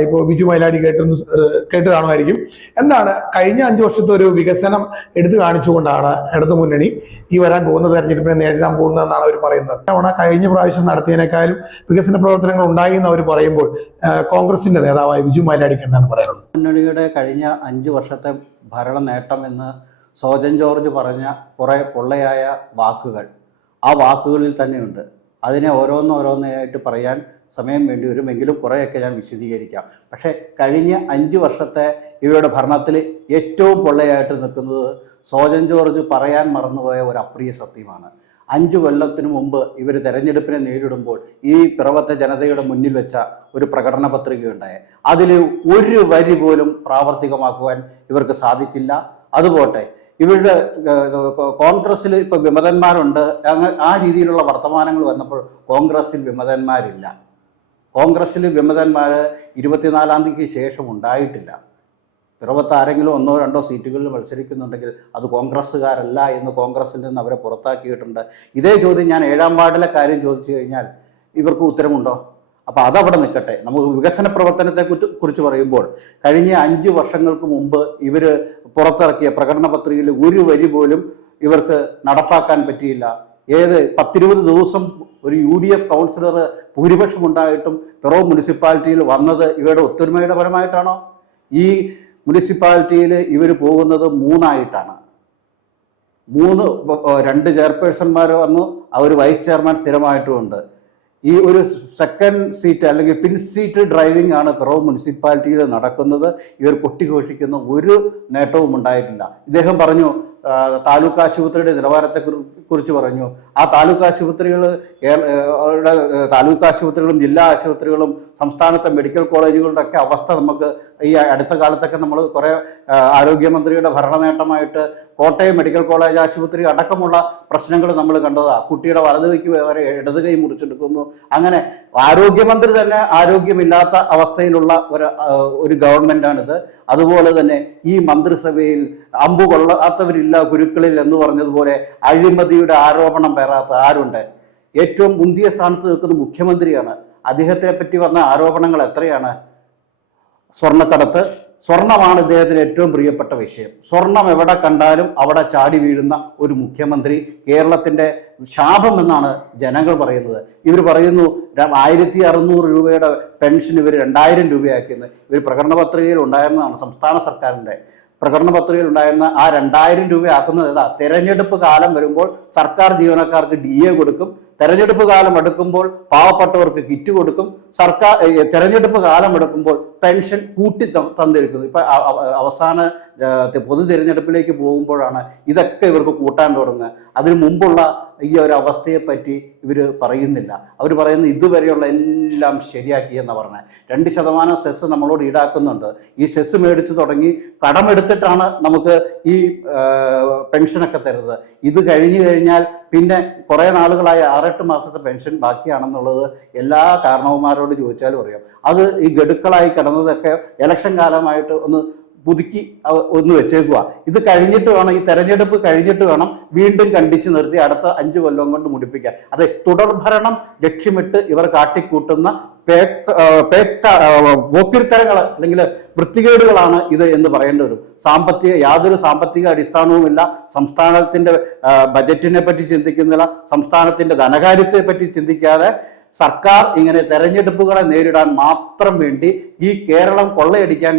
ഇപ്പോ ബിജു മൈലാടി കേട്ട് കാണുമായിരിക്കും. എന്താണ് കഴിഞ്ഞ 5 വർഷത്തെ ഒരു വികസനം എടുത്തു കാണിച്ചുകൊണ്ടാണ് ഇടതുമുന്നണി ഈ വരാൻ പോകുന്ന തെരഞ്ഞെടുപ്പിനെ നേരിടാൻ പോകുന്നതെന്നാണ് അവർ പറയുന്നത്. തവണ കഴിഞ്ഞ പ്രാവശ്യം നടത്തിയതിനേക്കാളും വികസന പ്രവർത്തനങ്ങൾ ഉണ്ടായി എന്ന് അവർ പറയുമ്പോൾ കോൺഗ്രസിന്റെ നേതാവായ ബിജു മൈലാടിക്ക് എന്താണ് പറയുന്നത്? മുന്നണിയുടെ കഴിഞ്ഞ 5 വർഷത്തെ ഭരണ നേട്ടം എന്ന് സോജൻ ജോർജ് പറഞ്ഞ കുറെ പൊള്ളയായ വാക്കുകൾ ആ വാക്കുകളിൽ തന്നെയുണ്ട്. അതിനെ ഓരോന്നോരോന്നായിട്ട് പറയാൻ സമയം വേണ്ടി വരുമെങ്കിലും കുറേയൊക്കെ ഞാൻ വിശദീകരിക്കാം. പക്ഷേ കഴിഞ്ഞ 5 വർഷത്തെ ഇവരുടെ ഭരണത്തിൽ ഏറ്റവും പൊള്ളയായിട്ട് നിൽക്കുന്നത് സോജൻ ജോർജ് പറയാൻ മറന്നുപോയ ഒരു അപ്രിയ സത്യമാണ്. 5 കൊല്ലത്തിന് മുമ്പ് ഇവർ തെരഞ്ഞെടുപ്പിനെ നേരിടുമ്പോൾ ഈ പിറവത്തെ ജനതയുടെ മുന്നിൽ വെച്ച ഒരു പ്രകടന പത്രികയുണ്ടായി. അതിൽ ഒരു വരി പോലും പ്രാവർത്തികമാക്കുവാൻ ഇവർക്ക് സാധിച്ചില്ല. അതുപോട്ടെ, ഇവരുടെ കോൺഗ്രസ്സിൽ ഇപ്പൊ വിമതന്മാരുണ്ട്, ആ രീതിയിലുള്ള വർത്തമാനങ്ങൾ വന്നപ്പോൾ കോൺഗ്രസ്സിൽ വിമതന്മാരില്ല. കോൺഗ്രസ്സിൽ വിമതന്മാർ 24-ാം തീയതിക്ക് ശേഷം ഉണ്ടായിട്ടില്ല. പിറവത്ത് ആരെങ്കിലും 1-2 സീറ്റുകളിൽ മത്സരിക്കുന്നുണ്ടെങ്കിൽ അത് കോൺഗ്രസ്സുകാരല്ല എന്ന് കോൺഗ്രസിൽ നിന്ന് അവരെ പുറത്താക്കിയിട്ടുണ്ട്. ഇതേ ചോദ്യം ഞാൻ 7-ാം വാർഡിലെ കാര്യം ചോദിച്ചു കഴിഞ്ഞാൽ ഇവർക്ക് ഉത്തരമുണ്ടോ? അപ്പോൾ അതവിടെ നിൽക്കട്ടെ. നമുക്ക് വികസന പ്രവർത്തനത്തെ കുറിച്ച് പറയുമ്പോൾ കഴിഞ്ഞ 5 വർഷങ്ങൾക്ക് മുമ്പ് ഇവർ പുറത്തിറക്കിയ പ്രകടന പത്രികയിൽ ഒരു വരി പോലും ഇവർക്ക് നടപ്പാക്കാൻ പറ്റിയില്ല. 10-20 ദിവസം ഒരു UDF കൗൺസിലർ ഭൂരിപക്ഷം ഉണ്ടായിട്ടും പിറവം മുനിസിപ്പാലിറ്റിയിൽ വന്നത് ഇവരുടെ ഒത്തൊരുമയുടെ പരമായിട്ടാണോ? ഈ മുനിസിപ്പാലിറ്റിയിൽ ഇവർ പോകുന്നത് 3 ആയിട്ടാണ്. 2 ചെയർപേഴ്സൺമാർ വന്നു, അവർ വൈസ് ചെയർമാൻ സ്ഥിരമായിട്ടുമുണ്ട്. ഈ ഒരു സെക്കൻഡ് സീറ്റ് അല്ലെങ്കിൽ പിൻ സീറ്റ് ഡ്രൈവിംഗ് ആണ് പിറവം മുനിസിപ്പാലിറ്റിയിൽ നടക്കുന്നത്. ഇവർ കൊട്ടിഘോഷിക്കുന്ന ഒരു നേട്ടവും ഉണ്ടായിട്ടില്ല. ഇദ്ദേഹം പറഞ്ഞു താലൂക്ക് ആശുപത്രിയുടെ നിലവാരത്തെ കുറിച്ച് പറഞ്ഞു. ആ താലൂക്ക് ആശുപത്രികളും ജില്ലാ ആശുപത്രികളും സംസ്ഥാനത്തെ മെഡിക്കൽ കോളേജുകളുടെ ഒക്കെ അവസ്ഥ നമുക്ക് ഈ അടുത്ത കാലത്തൊക്കെ നമ്മൾ കുറെ ആരോഗ്യമന്ത്രിയുടെ ഭരണനേട്ടമായിട്ട് കോട്ടയം മെഡിക്കൽ കോളേജ് ആശുപത്രി അടക്കമുള്ള പ്രശ്നങ്ങൾ നമ്മൾ കണ്ടതാണ്. കുട്ടിയുടെ വലതു കൈക്ക് വരെ ഇടതു കൈ മുറിച്ചെടുക്കുന്നു. അങ്ങനെ ആരോഗ്യമന്ത്രി തന്നെ ആരോഗ്യമില്ലാത്ത അവസ്ഥയിലുള്ള ഒരു ഗവൺമെന്റാണിത്. അതുപോലെ തന്നെ ഈ മന്ത്രിസഭയിൽ അമ്പു കൊള്ളാത്തവരില്ല കുരുക്കളിൽ എന്ന് പറഞ്ഞതുപോലെ അഴിമതിയുടെ ആരോപണം പേറാത്ത ആരുണ്ട്? ഏറ്റവും മുന്തിയ സ്ഥാനത്ത് നിൽക്കുന്ന മുഖ്യമന്ത്രിയാണ്. അദ്ദേഹത്തെ പറ്റി വന്ന ആരോപണങ്ങൾ എത്രയാണ്? സ്വർണ്ണക്കടത്ത്, സ്വർണമാണ് ഇദ്ദേഹത്തിന് ഏറ്റവും പ്രിയപ്പെട്ട വിഷയം. സ്വർണം എവിടെ കണ്ടാലും അവിടെ ചാടി വീഴുന്ന ഒരു മുഖ്യമന്ത്രി, കേരളത്തിന്റെ ശാപം എന്നാണ് ജനങ്ങൾ പറയുന്നത്. ഇവർ പറയുന്നു 1600 രൂപയുടെ പെൻഷൻ ഇവർ 2000 രൂപയാക്കിയെന്ന്. ഇവർ പ്രകടന പത്രികയിൽ ഉണ്ടായിരുന്നതാണ്. സംസ്ഥാന സർക്കാരിന്റെ പ്രകടന പത്രികയിൽ ഉണ്ടായിരുന്ന ആ 2000 രൂപ ആക്കുന്നത് ഏതാ? തെരഞ്ഞെടുപ്പ് കാലം വരുമ്പോൾ സർക്കാർ ജീവനക്കാർക്ക് DA കൊടുക്കും, തെരഞ്ഞെടുപ്പ് കാലം എടുക്കുമ്പോൾ പാവപ്പെട്ടവർക്ക് കിറ്റ് കൊടുക്കും, തെരഞ്ഞെടുപ്പ് കാലം എടുക്കുമ്പോൾ പെൻഷൻ കൂട്ടി തന്നിരിക്കുന്നു. ഇപ്പൊ അവസാന പൊതു തിരഞ്ഞെടുപ്പിലേക്ക് പോകുമ്പോഴാണ് ഇതൊക്കെ ഇവർക്ക് കൂട്ടാൻ തുടങ്ങുക. അതിനു മുമ്പുള്ള ഈ ഒരു അവസ്ഥയെ പറ്റി ഇവർ പറയുന്നില്ല. അവർ പറയുന്നത് ഇതുവരെയുള്ള എല്ലാം ശരിയാക്കി എന്ന് പറഞ്ഞത്. 2% സെസ് നമ്മളോട് ഈടാക്കുന്നുണ്ട്. ഈ സെസ് മേടിച്ച് തുടങ്ങി കടമെടുത്തിട്ടാണ് നമുക്ക് ഈ പെൻഷനൊക്കെ തരുന്നത്. ഇത് കഴിഞ്ഞു കഴിഞ്ഞാൽ പിന്നെ കുറേ നാളുകളായി 6-8 മാസത്തെ പെൻഷൻ ബാക്കിയാണെന്നുള്ളത് എല്ലാ കാരണവന്മാരോട് ചോദിച്ചാലും അറിയാം. അത് ഈ ഗഡുക്കളായി കിടന്നതൊക്കെ ഇലക്ഷൻ കാലമായിട്ട് ഒന്ന് പുതുക്കി ഒന്ന് വെച്ചേക്കുക. ഇത് കഴിഞ്ഞിട്ട് വേണം, ഈ തെരഞ്ഞെടുപ്പ് കഴിഞ്ഞിട്ട് വേണം വീണ്ടും കണ്ടിച്ചു നിർത്തി അടുത്ത 5 കൊല്ലം കൊണ്ട് മുടിപ്പിക്കാൻ. അത് തുടർഭരണം ലക്ഷ്യമിട്ട് ഇവർ കാട്ടിക്കൂട്ടുന്ന പോക്കിരിത്തരങ്ങൾ അല്ലെങ്കിൽ വൃത്തികേടുകളാണ് ഇത് എന്ന് പറയേണ്ടി വരും. യാതൊരു സാമ്പത്തിക അടിസ്ഥാനവുമില്ല. സംസ്ഥാനത്തിന്റെ ബജറ്റിനെ പറ്റി ചിന്തിക്കുന്നില്ല, സംസ്ഥാനത്തിന്റെ ധനകാര്യത്തെ പറ്റി ചിന്തിക്കാതെ സർക്കാർ ഇങ്ങനെ തെരഞ്ഞെടുപ്പുകളെ നേരിടാൻ മാത്രം വേണ്ടി, ഈ കേരളം കൊള്ളയടിക്കാൻ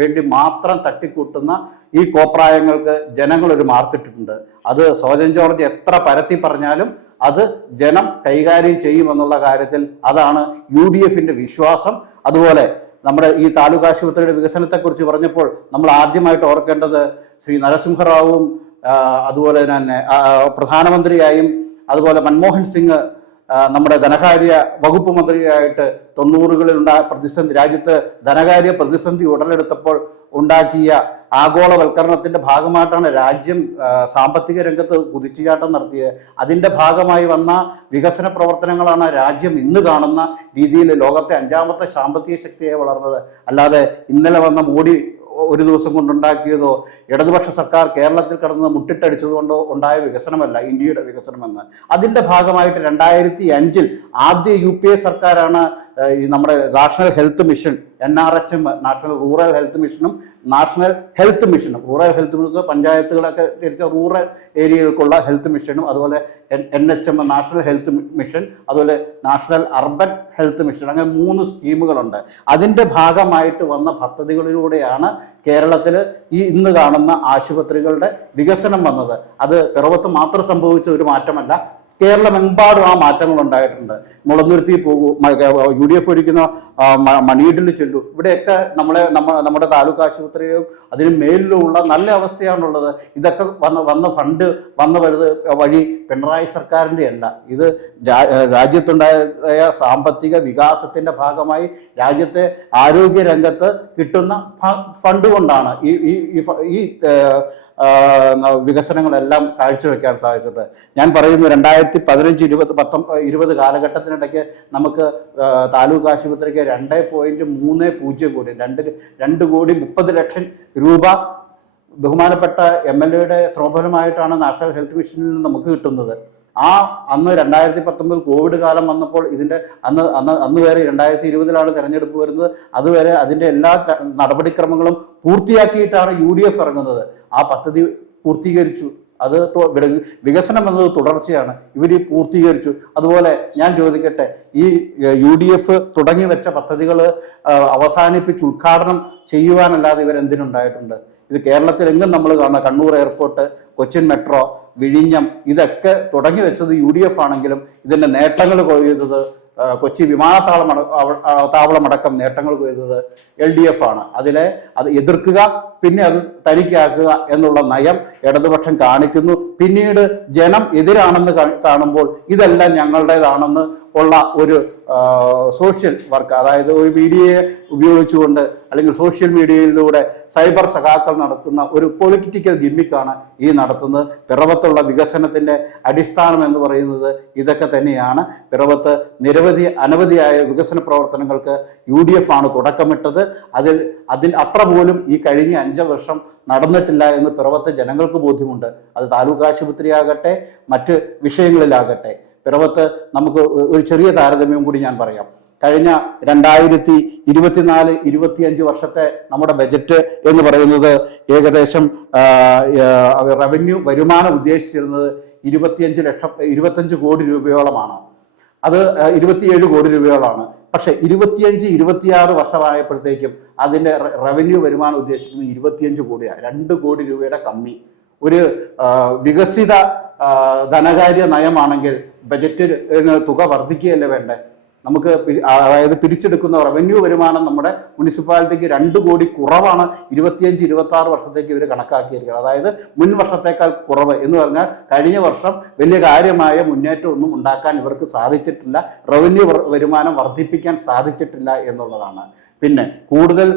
വേണ്ടി മാത്രം തട്ടിക്കൂട്ടുന്ന ഈ കോപ്രായങ്ങൾക്ക് ജനങ്ങൾ ഒരു മാർക്കിട്ടിട്ടുണ്ട്. അത് സോജൻ ജോർജ് എത്ര പരത്തി പറഞ്ഞാലും അത് ജനം കൈകാര്യം ചെയ്യുമെന്നുള്ള കാര്യത്തിൽ അതാണ് UDFന്റെ വിശ്വാസം. അതുപോലെ നമ്മുടെ ഈ താലൂക്ക് ആശുപത്രിയുടെ വികസനത്തെക്കുറിച്ച് പറഞ്ഞപ്പോൾ നമ്മൾ ആദ്യമായിട്ട് ഓർക്കേണ്ടത് ശ്രീ നരസിംഹറാവുവും അതുപോലെ തന്നെ പ്രധാനമന്ത്രിയായും അതുപോലെ മൻമോഹൻ സിംഗ് നമ്മുടെ ധനകാര്യ വകുപ്പ് മന്ത്രിയായിട്ട് 90കളിൽ രാജ്യത്ത് ധനകാര്യ പ്രതിസന്ധി ഉടലെടുത്തപ്പോൾ ഉണ്ടാക്കിയ ആഗോളവൽക്കരണത്തിന്റെ ഭാഗമായിട്ടാണ് രാജ്യം സാമ്പത്തിക രംഗത്ത് കുതിച്ചുചാട്ടം നടത്തിയത്. അതിന്റെ ഭാഗമായി വന്ന വികസന പ്രവർത്തനങ്ങളാണ് രാജ്യം ഇന്ന് കാണുന്ന രീതിയിൽ ലോകത്തെ 5ാമത്തെ സാമ്പത്തിക ശക്തിയായി വളർന്നത്. അല്ലാതെ ഇന്നലെ വന്ന മോഡി ഒരു ദിവസം കൊണ്ടുണ്ടാക്കിയതോ ഇടതുപക്ഷ സർക്കാർ കേരളത്തിൽ കടന്ന് മുട്ടിട്ടടിച്ചതുകൊണ്ടോ ഉണ്ടായ വികസനമല്ല ഇന്ത്യയുടെ വികസനമെന്ന്. അതിന്റെ ഭാഗമായിട്ട് 2005 ആദ്യ UPA സർക്കാരാണ് ഈ നമ്മുടെ national health mission NRHM, national rural health മിഷനും നാഷണൽ ഹെൽത്ത് മിഷനും, റൂറൽ ഹെൽത്ത് മിഷൻ പഞ്ചായത്തുകളൊക്കെ തിരിച്ച റൂറൽ ഏരിയകൾക്കുള്ള ഹെൽത്ത് മിഷനും, അതുപോലെ NHM നാഷണൽ ഹെൽത്ത് മിഷൻ, അതുപോലെ നാഷണൽ അർബൻ ഹെൽത്ത് മിഷൻ, അങ്ങനെ 3 സ്കീമുകളുണ്ട്. അതിന്റെ ഭാഗമായിട്ട് വന്ന പദ്ധതികളിലൂടെയാണ് കേരളത്തിൽ ഈ ഇന്ന് കാണുന്ന ആശുപത്രികളുടെ വികസനം വന്നത്. അത് പിറവത്ത് മാത്രം സംഭവിച്ച ഒരു മാറ്റമല്ല, കേരളമെമ്പാടും ആ മാറ്റങ്ങൾ ഉണ്ടായിട്ടുണ്ട്. മുളന്തുരുത്തി പോകൂ, UDF ഭരിക്കുന്ന മണിയൂരിൽ ചെല്ലൂ, ഇവിടെയൊക്കെ നമ്മുടെ താലൂക്ക് ആശുപത്രിയും അതിന് മേലിലുള്ള നല്ല അവസ്ഥയാണുള്ളത്. ഇതൊക്കെ വന്ന ഫണ്ട് വഴി പിണറായി സർക്കാരിൻ്റെ അല്ല, ഇത് രാജ്യത്തുണ്ടായ സാമ്പത്തിക വികാസത്തിന്റെ ഭാഗമായി രാജ്യത്തെ ആരോഗ്യ രംഗത്ത് കിട്ടുന്ന ഫണ്ട് കൊണ്ടാണ് ഈ വികസനങ്ങളെല്ലാം കാഴ്ചവെക്കാൻ സാധിച്ചത്. ഞാൻ പറയുന്നു 2015-20 കാലഘട്ടത്തിനിടയ്ക്ക് നമുക്ക് താലൂക്ക് ആശുപത്രിക്ക് 2.30 കോടി 2,30,00,000 രൂപ ബഹുമാനപ്പെട്ട MLAയുടെ ശ്രോഫലമായിട്ടാണ് നാഷണൽ ഹെൽത്ത് മിഷനിൽ നിന്ന് നമുക്ക് കിട്ടുന്നത്. അന്ന് 2019 കോവിഡ് കാലം വന്നപ്പോൾ ഇതിന്റെ അന്ന് വരെ 2020 തെരഞ്ഞെടുപ്പ് വരുന്നത്, അതുവരെ അതിന്റെ എല്ലാ നടപടിക്രമങ്ങളും പൂർത്തിയാക്കിയിട്ടാണ് UDF ഇറങ്ങുന്നത്. ആ പദ്ധതി പൂർത്തീകരിച്ചു. അത് വികസനം എന്നത് തുടർച്ചയാണ്, ഇവർ പൂർത്തീകരിച്ചു. അതുപോലെ ഞാൻ ചോദിക്കട്ടെ, ഈ UDF തുടങ്ങി വെച്ച പദ്ധതികൾ അവസാനിപ്പിച്ച് ഉദ്ഘാടനം ചെയ്യുവാനല്ലാതെ ഇവരെന്തിനുണ്ടായിട്ടുണ്ട്? ഇത് കേരളത്തിൽ എങ്ങും നമ്മൾ കാണുന്ന കണ്ണൂർ എയർപോർട്ട്, കൊച്ചിൻ മെട്രോ, വിഴിഞ്ഞം, ഇതൊക്കെ തുടങ്ങി വെച്ചത് UDF ആണെങ്കിലും ഇതിന്റെ നേട്ടങ്ങൾ കൊയ്തത് കൊച്ചി വിമാനത്താവളമടക്കം നേട്ടങ്ങൾ കൊയ്തത് LDF ആണ്. അത് എതിർക്കുക, പിന്നെ അത് തനിക്കാക്കുക എന്നുള്ള നയം ഇടതുപക്ഷം കാണിക്കുന്നു. പിന്നീട് ജനം എതിരാണെന്ന് കാണുമ്പോൾ ഇതെല്ലാം ഞങ്ങളുടേതാണെന്ന് ഉള്ള ഒരു സോഷ്യൽ വർക്ക്, അതായത് ഒരു മീഡിയയെ ഉപയോഗിച്ചുകൊണ്ട് അല്ലെങ്കിൽ സോഷ്യൽ മീഡിയയിലൂടെ സൈബർ സഖാക്കൾ നടത്തുന്ന ഒരു പൊളിറ്റിക്കൽ ഗിമ്മിക്കാണ് ഈ നടത്തുന്നത്. പിറവത്തുള്ള വികസനത്തിന്റെ അടിസ്ഥാനം എന്ന് പറയുന്നത് ഇതൊക്കെ തന്നെയാണ്. പിറവത്ത് അനവധിയായ വികസന പ്രവർത്തനങ്ങൾക്ക് UDF ആണ് തുടക്കമിട്ടത്. അതിൽ അത്ര പോലും ഈ കഴിഞ്ഞ 5 വർഷം നടന്നിട്ടില്ല എന്ന് പിറവത്തെ ജനങ്ങൾക്ക് ബോധ്യമുണ്ട്. അത് താലൂക്ക് ആശുപത്രിയാകട്ടെ മറ്റ് വിഷയങ്ങളിലാകട്ടെ. പിറവത്ത് നമുക്ക് ഒരു ചെറിയ താരതമ്യം കൂടി ഞാൻ പറയാം. കഴിഞ്ഞ 2024-25 വർഷത്തെ നമ്മുടെ ബജറ്റ് എന്ന് പറയുന്നത് ഏകദേശം റവന്യൂ വരുമാനം ഉദ്ദേശിച്ചിരുന്നത് 25 കോടി രൂപയോളമാണ്. അത് 27 കോടി രൂപയോളമാണ്. പക്ഷെ 25-26 വർഷമായപ്പോഴത്തേക്കും അതിന്റെ റവന്യൂ വരുമാനം ഉദ്ദേശിക്കുന്നത് 25 കോടിയാണ്. 2 കോടി രൂപയുടെ കമ്മി. ഒരു വികസിത ധനകാര്യ നയമാണെങ്കിൽ ബജറ്റിന് തുക വർദ്ധിക്കുകയല്ലേ വേണ്ടേ? നമുക്ക് അതായത് പിരിച്ചെടുക്കുന്ന റവന്യൂ വരുമാനം നമ്മുടെ മുനിസിപ്പാലിറ്റിക്ക് 2 കോടി കുറവാണ് 25-26 വർഷത്തേക്ക് ഇവർ കണക്കാക്കിയിരിക്കുന്നത്. അതായത് മുൻ വർഷത്തേക്കാൾ കുറവ് എന്ന് പറഞ്ഞാൽ കഴിഞ്ഞ വർഷം വലിയ കാര്യമായ മുന്നേറ്റമൊന്നും ഉണ്ടാക്കാൻ ഇവർക്ക് സാധിച്ചിട്ടില്ല, റവന്യൂ വരുമാനം വർദ്ധിപ്പിക്കാൻ സാധിച്ചിട്ടില്ല എന്നുള്ളതാണ്. പിന്നെ കൂടുതൽ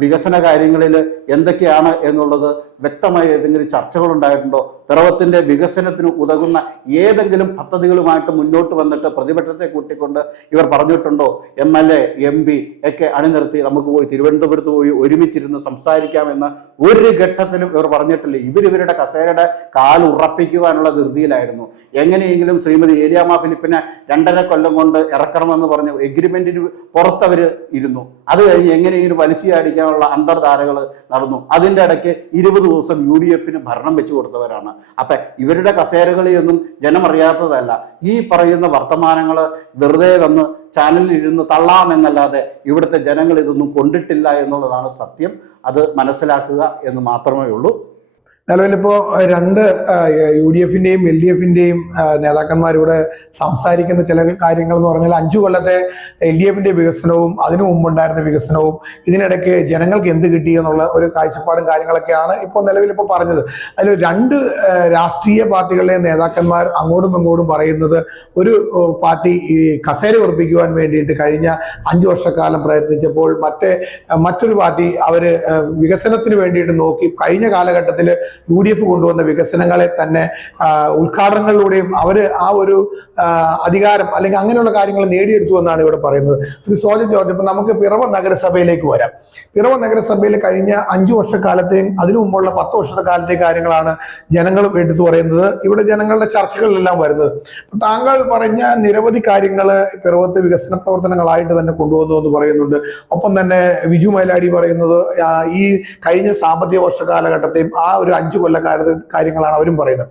വികസന കാര്യങ്ങളിൽ എന്തൊക്കെയാണ് എന്നുള്ളത് വ്യക്തമായ ഏതെങ്കിലും ചർച്ചകൾ ഉണ്ടായിട്ടുണ്ടോ? പിറവത്തിന്റെ വികസനത്തിന് ഉതകുന്ന ഏതെങ്കിലും പദ്ധതികളുമായിട്ട് മുന്നോട്ട് വന്നിട്ട് പ്രതിപക്ഷത്തെ കൂട്ടിക്കൊണ്ട് ഇവർ പറഞ്ഞിട്ടുണ്ടോ? MLA MP ഒക്കെ അണിനിർത്തി നമുക്ക് പോയി തിരുവനന്തപുരത്ത് പോയി ഒരുമിച്ചിരുന്ന് സംസാരിക്കാമെന്ന് ഒരു ഘട്ടത്തിലും ഇവർ പറഞ്ഞിട്ടില്ല. ഇവരുടെ കസേരയുടെ കാൽ ഉറപ്പിക്കുവാനുള്ള ധൃതിയിലായിരുന്നു. എങ്ങനെയെങ്കിലും ശ്രീമതി ഏലിയാമ്മ ഫിലിപ്പിനെ 2.5 കൊല്ലം കൊണ്ട് ഇറക്കണമെന്ന് പറഞ്ഞ് എഗ്രിമെന്റിന് പുറത്തവർ ഇരുന്നു. അത് കഴിഞ്ഞ് എങ്ങനെയെങ്കിലും വലിച്ചിയാടിക്കാനുള്ള അന്തർധാരകൾ നടന്നു. അതിൻ്റെ ഇടയ്ക്ക് 20 ദിവസം UDF ഭരണം വെച്ചു കൊടുത്തവരാണ്. അപ്പൊ ഇവരുടെ കസേരകളിയൊന്നും ജനം അറിയാത്തതല്ല. ഈ പറയുന്ന വർത്തമാനങ്ങൾ വെറുതെ വന്ന് ചാനലിൽ ഇരുന്ന് തള്ളാമെന്നല്ലാതെ ഇവിടുത്തെ ജനങ്ങൾ ഇതൊന്നും കൊണ്ടിട്ടില്ല എന്നുള്ളതാണ് സത്യം. അത് മനസ്സിലാക്കുക എന്ന് മാത്രമേ ഉള്ളൂ. നിലവിലിപ്പോ 2 UDFന്റെയും LDFന്റെയും നേതാക്കന്മാരിവിടെ സംസാരിക്കുന്ന ചില കാര്യങ്ങൾ എന്ന് പറഞ്ഞാൽ 5 കൊല്ലത്തെ LDFന്റെ വികസനവും അതിനു മുമ്പുണ്ടായിരുന്ന വികസനവും ഇതിനിടയ്ക്ക് ജനങ്ങൾക്ക് എന്ത് കിട്ടി എന്നുള്ള ഒരു കാഴ്ചപ്പാടും കാര്യങ്ങളൊക്കെയാണ് ഇപ്പോൾ നിലവിലിപ്പോൾ പറഞ്ഞത്. അതിൽ 2 രാഷ്ട്രീയ പാർട്ടികളിലെ നേതാക്കന്മാർ അങ്ങോട്ടും ഇങ്ങോട്ടും പറയുന്നത് ഒരു പാർട്ടി ഈ കസേര ഉറപ്പിക്കുവാൻ വേണ്ടിയിട്ട് കഴിഞ്ഞ 5 വർഷക്കാലം പ്രയത്നിച്ചപ്പോൾ മറ്റൊരു പാർട്ടി അവര് വികസനത്തിന് വേണ്ടിയിട്ട് നോക്കി കഴിഞ്ഞ കാലഘട്ടത്തിൽ UDF കൊണ്ടുവന്ന വികസനങ്ങളെ തന്നെ ഉദ്ഘാടനങ്ങളിലൂടെയും അവര് ആ ഒരു അധികാരം അല്ലെങ്കിൽ അങ്ങനെയുള്ള കാര്യങ്ങൾ നേടിയെടുത്തു എന്നാണ് ഇവിടെ പറയുന്നത്. ശ്രീ സോജൻ ജോർജ്, ഇപ്പൊ നമുക്ക് പിറവം നഗരസഭയിലേക്ക് വരാം. പിറവം നഗരസഭയിൽ കഴിഞ്ഞ 5 വർഷക്കാലത്തെയും അതിനു മുമ്പുള്ള 10 വർഷത്തെ കാലത്തെ കാര്യങ്ങളാണ് ജനങ്ങൾ എടുത്തു പറയുന്നത്. ഇവിടെ ജനങ്ങളുടെ ചർച്ചകളിലെല്ലാം വരുന്നത്. താങ്കൾ പറഞ്ഞ നിരവധി കാര്യങ്ങൾ പിറവത്ത് വികസന പ്രവർത്തനങ്ങളായിട്ട് തന്നെ കൊണ്ടുവന്നു എന്ന് പറയുന്നുണ്ട്. ഒപ്പം തന്നെ വിജു മൈലാടി പറയുന്നത് ഈ കഴിഞ്ഞ സാമ്പത്തിക വർഷ കാലഘട്ടത്തെയും ആ ഒരു 5 കൊല്ലക്കാലത്തെ കാര്യങ്ങളാണ് അവരും പറയുന്നത്.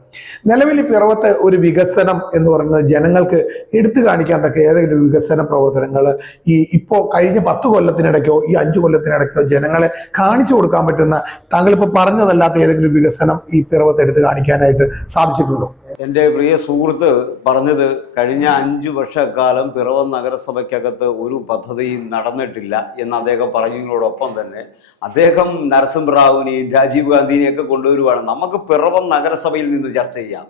നിലവിൽ പിറവത്തെ ഒരു വികസനം എന്ന് പറയുന്നത് ജനങ്ങൾക്ക് എടുത്തു കാണിക്കാൻ തക്ക ഏതെങ്കിലും വികസന പ്രവർത്തനങ്ങൾ ഇപ്പോ കഴിഞ്ഞ 10 കൊല്ലത്തിനിടയ്ക്കോ ഈ 5 കൊല്ലത്തിനിടയ്ക്കോ ജനങ്ങളെ കാണിച്ചു കൊടുക്കാൻ പറ്റുന്ന താങ്കളിപ്പോ പറഞ്ഞതല്ലാത്ത ഏതെങ്കിലും വികസനം ഈ പിറവത്തെ എടുത്ത് കാണിക്കാനായിട്ട് സാധിച്ചിട്ടുണ്ടോ? എൻ്റെ പ്രിയ സുഹൃത്ത് പറഞ്ഞത് കഴിഞ്ഞ 5 വർഷക്കാലം പിറവം നഗരസഭയ്ക്കകത്ത് ഒരു പദ്ധതിയും നടന്നിട്ടില്ല എന്ന് അദ്ദേഹം പറഞ്ഞതിനോടൊപ്പം തന്നെ അദ്ദേഹം നരസിംഹറാവുവിനെയും രാജീവ് ഗാന്ധിനെയൊക്കെ കൊണ്ടുവരുവാണ്. നമുക്ക് പിറവം നഗരസഭയിൽ നിന്ന് ചർച്ച ചെയ്യാം.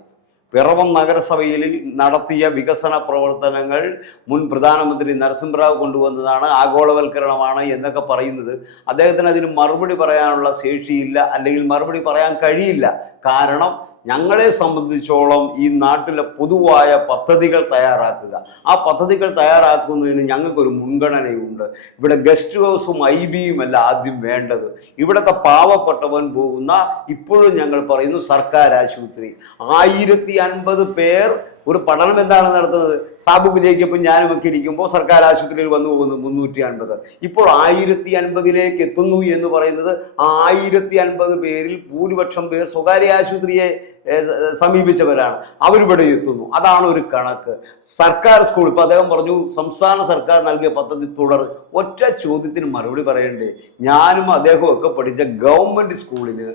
പിറവം നഗരസഭയിൽ നടത്തിയ വികസന പ്രവർത്തനങ്ങൾ മുൻ പ്രധാനമന്ത്രി നരസിംഹറാവു കൊണ്ടുവന്നതാണ്, ആഗോളവൽക്കരണമാണ് എന്നൊക്കെ പറയുന്നത്. അദ്ദേഹത്തിന് അതിന് മറുപടി പറയാനുള്ള ശേഷിയില്ല, അല്ലെങ്കിൽ മറുപടി പറയാൻ കഴിയില്ല. കാരണം ഞങ്ങളെ സംബന്ധിച്ചോളം ഈ നാട്ടിലെ പൊതുവായ പദ്ധതികൾ തയ്യാറാക്കുക, ആ പദ്ധതികൾ തയ്യാറാക്കുന്നതിന് ഞങ്ങൾക്കൊരു മുൻഗണനയുണ്ട്. ഇവിടെ ഗസ്റ്റ് ഹൗസും IBയും അല്ല ആദ്യം വേണ്ടത്. ഇവിടുത്തെ പാവപ്പെട്ടവൻ പോകുന്ന, ഇപ്പോഴും ഞങ്ങൾ പറയുന്നു, സർക്കാർ ആശുപത്രി. 1050 പേർ ഒരു പഠനം എന്താണ് നടത്തുന്നത്? സാബു വിജയിക്കപ്പോൾ ഞാനും ഒക്കെ ഇരിക്കുമ്പോൾ സർക്കാർ ആശുപത്രിയിൽ വന്നു പോകുന്നത് 350. ഇപ്പോൾ 1050ലേക്ക് എത്തുന്നു എന്ന് പറയുന്നത് 1050 പേരിൽ ഭൂരിപക്ഷം പേർ സ്വകാര്യ ആശുപത്രിയെ സമീപിച്ചവരാണ്. അവരിവിടെ എത്തുന്നു. അതാണ് ഒരു കണക്ക്. സർക്കാർ സ്കൂൾ, ഇപ്പൊ അദ്ദേഹം പറഞ്ഞു സംസ്ഥാന സർക്കാർ നൽകിയ പദ്ധതി തുടർ. ഒറ്റ ചോദ്യത്തിന് മറുപടി പറയണ്ടേ? ഞാനും അദ്ദേഹവും ഒക്കെ പഠിച്ച ഗവൺമെന്റ് സ്കൂളിന്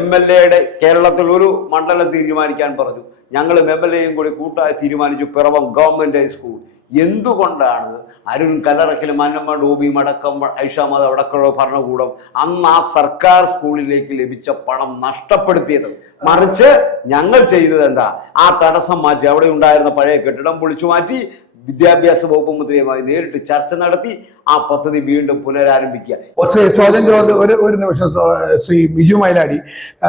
MLAയുടെ കേരളത്തിൽ ഒരു മണ്ഡലം തീരുമാനിക്കാൻ പറഞ്ഞു. ഞങ്ങളും MLAയും കൂടി കൂട്ടായി തീരുമാനിച്ചു പിറവം ഗവൺമെന്റ് ഹൈസ്കൂൾ. എന്തുകൊണ്ടാണ് അരുൺ കല്ലറക്കലും അന്നമ്മ ഡോബിയും അടക്കം ഐഷാമത് അടക്കമുള്ള ഭരണകൂടം അന്ന് ആ സർക്കാർ സ്കൂളിലേക്ക് ലഭിച്ച പണം നഷ്ടപ്പെടുത്തിയത്? മറിച്ച് ഞങ്ങൾ ചെയ്തത് എന്താ? ആ തടസ്സം മാറ്റി, അവിടെ ഉണ്ടായിരുന്ന പഴയ കെട്ടിടം പൊളിച്ചു മാറ്റി വിദ്യാഭ്യാസ വകുപ്പ് മന്ത്രിയുമായി നേരിട്ട് ചർച്ച നടത്തി ആ പദ്ധതി വീണ്ടും പുനരാരംഭിക്കുക. ശ്രീ സോജൻ ജോർജ്, ഒരു നിമിഷം. ശ്രീ ബിജു മൈലാടി,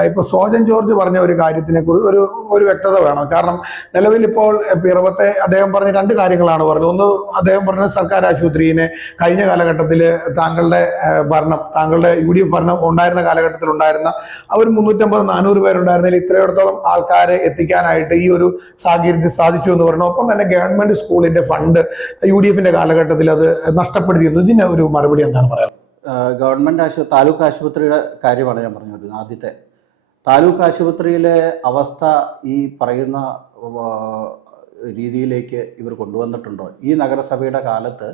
ഇപ്പൊ സോജൻ ജോർജ് പറഞ്ഞ ഒരു കാര്യത്തിനെ കുറിച്ച് ഒരു വ്യക്തത വേണം. കാരണം നിലവിൽ ഇപ്പോൾ പിറവത്തെ അദ്ദേഹം പറഞ്ഞ 2 കാര്യങ്ങളാണ് പറഞ്ഞത്. ഒന്ന്, അദ്ദേഹം പറഞ്ഞ സർക്കാർ ആശുപത്രിനെ കഴിഞ്ഞ കാലഘട്ടത്തിൽ താങ്കളുടെ UDF ഭരണം ഉണ്ടായിരുന്ന കാലഘട്ടത്തിൽ ഉണ്ടായിരുന്ന അവർ 350-400 പേരുണ്ടായിരുന്നതിൽ ഇത്രയിടത്തോളം ആൾക്കാരെ എത്തിക്കാനായിട്ട് ഈ ഒരു സാഹചര്യത്തിൽ സാധിച്ചു എന്ന് പറഞ്ഞു. ഒപ്പം തന്നെ ഗവൺമെന്റ് സ്കൂളിന്റെ ഫണ്ട് UDFന്റെ കാലഘട്ടത്തിൽ അത് നഷ്ടപ്പെടുത്തി. ഇതിന് ഒരു മറുപടി എന്താണ് പറയാം? ഗവൺമെന്റ് താലൂക്ക് ആശുപത്രിയുടെ കാര്യമാണ് ഞാൻ പറഞ്ഞത്. ആദ്യത്തെ താലൂക്ക് ആശുപത്രിയിലെ അവസ്ഥ ഈ പറയുന്ന രീതിയിലേക്ക് ഇവർ കൊണ്ടുവന്നിട്ടുണ്ടോ? ഈ നഗരസഭയുടെ കാലത്ത്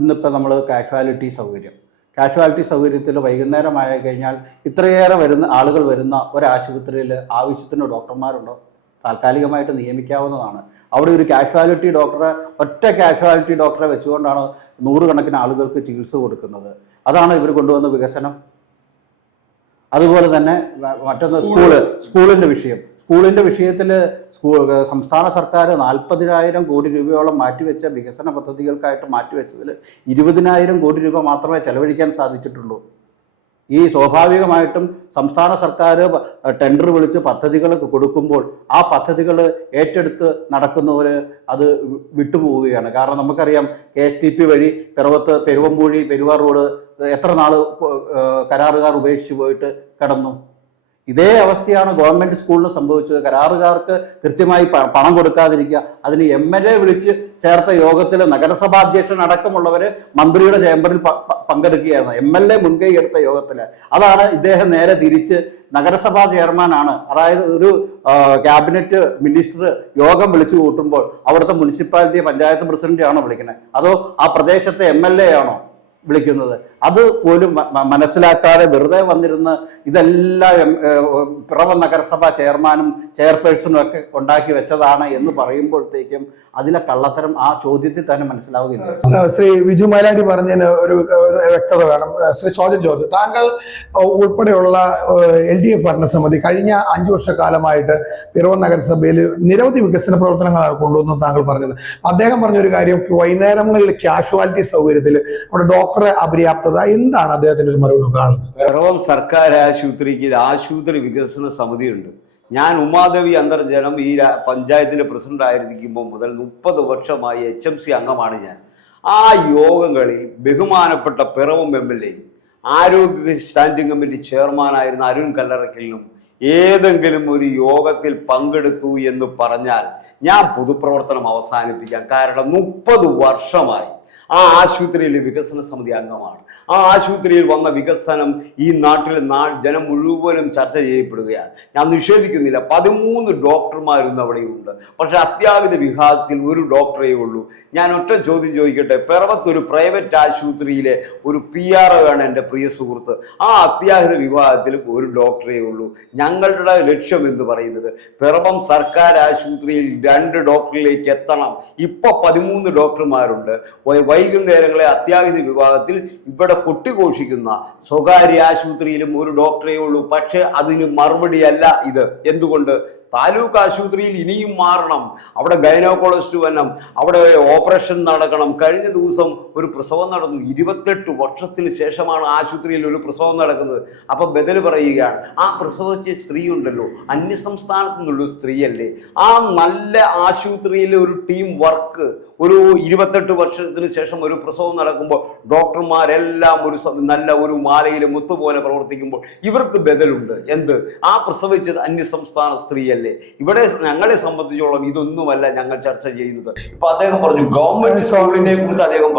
ഇന്നിപ്പോൾ നമ്മൾ കാഷ്വാലിറ്റി സൗകര്യത്തിൽ വൈകുന്നേരമായി കഴിഞ്ഞാൽ ഇത്രയേറെ ആളുകൾ വരുന്ന ഒരാശുപത്രിയിൽ ആവശ്യത്തിന് ഡോക്ടർമാരുണ്ടോ? താൽക്കാലികമായിട്ട് നിയമിക്കാവുന്നതാണ്. അവിടെ ഒരു കാഷ്വാലിറ്റി ഡോക്ടറെ, ഒറ്റ കാഷ്വാലിറ്റി ഡോക്ടറെ വെച്ചുകൊണ്ടാണ് നൂറുകണക്കിന് ആളുകൾക്ക് ചികിത്സ കൊടുക്കുന്നത്. അതാണ് ഇവർ കൊണ്ടുവന്ന വികസനം. അതുപോലെ തന്നെ മറ്റൊന്ന് സ്കൂളിന്റെ വിഷയത്തിൽ സംസ്ഥാന സർക്കാർ 40,000 കോടി രൂപയോളം മാറ്റിവെച്ച വികസന പദ്ധതികൾക്കായിട്ട് മാറ്റിവെച്ചതിൽ 20,000 കോടി രൂപ മാത്രമേ ചെലവഴിക്കാൻ സാധിച്ചിട്ടുള്ളൂ. ഈ സ്വാഭാവികമായിട്ടും സംസ്ഥാന സർക്കാർ ടെൻഡർ വിളിച്ച് പദ്ധതികൾ കൊടുക്കുമ്പോൾ ആ പദ്ധതികൾ ഏറ്റെടുത്ത് നടക്കുന്നവർ അത് വിട്ടുപോവുകയാണ്. കാരണം നമുക്കറിയാം KSTP വഴി പിറവത്ത് പെരുവമ്പൂഴി പെരുവാർ റോഡ് എത്ര നാൾ കരാറുകാർ ഉപേക്ഷിച്ച് പോയിട്ട് കിടന്നു. ഇതേ അവസ്ഥയാണ് ഗവൺമെന്റ് സ്കൂളിന് സംഭവിച്ചത്. കരാറുകാർക്ക് കൃത്യമായി പണം കൊടുക്കാതിരിക്കുക, അതിന് MLA വിളിച്ച് ചേർത്ത യോഗത്തിൽ നഗരസഭാ അധ്യക്ഷൻ അടക്കമുള്ളവര് മന്ത്രിയുടെ ചേംബറിൽ പങ്കെടുക്കുകയായിരുന്നു. MLA മുൻകൈ എടുത്ത യോഗത്തില്. അതാണ് ഇദ്ദേഹം നേരെ തിരിച്ച് നഗരസഭാ ചെയർമാനാണ്, അതായത് ഒരു ക്യാബിനറ്റ് മിനിസ്റ്റർ യോഗം വിളിച്ചു കൂട്ടുമ്പോൾ അവിടുത്തെ മുനിസിപ്പാലിറ്റി പഞ്ചായത്ത് പ്രസിഡന്റ് ആണോ വിളിക്കുന്നത്, അതോ ആ പ്രദേശത്തെ MLA ആണോ വിളിക്കുന്നത്? അത് പോലും മനസ്സിലാക്കാതെ വെറുതെ വന്നിരുന്ന് ഇതെല്ലാം പിറവം നഗരസഭ ചെയർമാനും ചെയർപേഴ്സണും ഒക്കെ ഉണ്ടാക്കി വെച്ചതാണ് എന്ന് പറയുമ്പോഴത്തേക്കും അതിലെ കള്ളത്തരം ആ ചോദ്യത്തിൽ തന്നെ മനസ്സിലാവുകയില്ല. ശ്രീ വിജു മൈലാടി പറഞ്ഞതിന് ഒരു വ്യക്തത വേണം. ശ്രീ സോജൻ ജോർജ്, താങ്കൾ ഉൾപ്പെടെയുള്ള LDF ഭരണസമിതി കഴിഞ്ഞ 5 വർഷക്കാലമായിട്ട് പിറവം നഗരസഭയിൽ നിരവധി വികസന പ്രവർത്തനങ്ങളാണ് കൊണ്ടുവന്നു താങ്കൾ പറഞ്ഞത്. അദ്ദേഹം പറഞ്ഞൊരു കാര്യം, വൈകുന്നേരങ്ങളിൽ കാഷ്വാലിറ്റി സൗകര്യത്തിൽ അവിടെ ഡോക്ടറെ അപര്യാപ്തത, എന്താണ് അദ്ദേഹത്തിന്റെ ഒരു മറുപടി കാണുന്നത്? പിറവം സർക്കാർ ആശുപത്രിക്ക് ആശുപത്രി വികസന സമിതിയുണ്ട്. ഞാൻ ഉമാദേവി അന്തർജനം ഈ പഞ്ചായത്തിന്റെ പ്രസിഡന്റ് ആയിരിക്കുമ്പോൾ മുതൽ 30 വർഷമായി HMC അംഗമാണ് ഞാൻ. ആ യോഗങ്ങളിൽ ബഹുമാനപ്പെട്ട പിറവം MLA, ആരോഗ്യ സ്റ്റാൻഡിംഗ് കമ്മിറ്റി ചെയർമാനായിരുന്ന അരുൺ കല്ലറക്കലിനും ഏതെങ്കിലും ഒരു യോഗത്തിൽ പങ്കെടുത്തു എന്ന് പറഞ്ഞാൽ ഞാൻ പൊതുപ്രവർത്തനം അവസാനിപ്പിക്കാം. കാരണം 30 വർഷമായി ആ ആശുപത്രിയിലെ വികസന സമിതി അംഗമാണ്. ആ ആശുപത്രിയിൽ വന്ന വികസനം ഈ നാട്ടിലെ ജനം മുഴുവനും ചർച്ച ചെയ്യപ്പെടുകയാണ്. ഞാൻ നിഷേധിക്കുന്നില്ല, 13 ഡോക്ടർമാരൊന്നും അവിടെയുണ്ട്. പക്ഷെ അത്യാഹിത വിഭാഗത്തിൽ ഒരു ഡോക്ടറേ ഉള്ളൂ. ഞാൻ ഒറ്റ ചോദ്യം ചോദിക്കട്ടെ, പിറവത്ത് ഒരു പ്രൈവറ്റ് ആശുപത്രിയിലെ ഒരു PRO ആണ് എൻ്റെ പ്രിയ സുഹൃത്ത്. ആ അത്യാഹിത വിഭാഗത്തിൽ ഒരു ഡോക്ടറേ ഉള്ളൂ. ഞങ്ങളുടെ ലക്ഷ്യം എന്ന് പറയുന്നത് പിറവം സർക്കാർ ആശുപത്രിയിൽ 2 ഡോക്ടറിലേക്ക് എത്തണം. ഇപ്പൊ 13 ഡോക്ടർമാരുണ്ട്. വൈകുന്നേരങ്ങളെ അത്യാഹിത വിഭാഗത്തിൽ ഇവിടെ കൊട്ടിഘോഷിക്കുന്ന സ്വകാര്യ ആശുപത്രിയിലും ഒരു ഡോക്ടറേ ഉള്ളൂ. പക്ഷെ അതിന് മറുപടിയല്ല ഇത്. എന്തുകൊണ്ട്? താലൂക്ക് ആശുപത്രിയിൽ ഇനിയും മാറണം, അവിടെ ഗൈനക്കോളജിസ്റ്റ് വരണം, അവിടെ ഓപ്പറേഷൻ നടക്കണം. കഴിഞ്ഞ ദിവസം ഒരു പ്രസവം നടന്നു. 28 വർഷത്തിന് ശേഷമാണ് ആശുപത്രിയിൽ ഒരു പ്രസവം നടക്കുന്നത്. അപ്പൊ ബദൽ പറയുകയാണ്, ആ പ്രസവിച്ച സ്ത്രീ ഉണ്ടല്ലോ, അന്യസംസ്ഥാനത്തു നിന്നുള്ള സ്ത്രീയല്ലേ. ആ നല്ല ആശുപത്രിയിലെ ഒരു ടീം വർക്ക്, ഒരു 28 വർഷത്തിന് ശേഷം ഒരു പ്രസവം നടക്കുമ്പോൾ ഡോക്ടർമാരെല്ലാം നല്ല ഒരു മാലയിലെ മുത്തുപോലെ പ്രവർത്തിക്കുമ്പോൾ ഇവർക്ക് ബദലുണ്ട്. എന്ത്? ആ പ്രസവിച്ചത് അന്യസംസ്ഥാന സ്ത്രീയല്ലേ. ഇവിടെ ഞങ്ങളെ സംബന്ധിച്ചോളം ഇതൊന്നുമല്ല ഞങ്ങൾ ചർച്ച ചെയ്യുന്നത്. ഇപ്പൊ അദ്ദേഹം പറഞ്ഞു ഗവൺമെന്റ് സ്കൂളിനെ കുറിച്ച് അദ്ദേഹം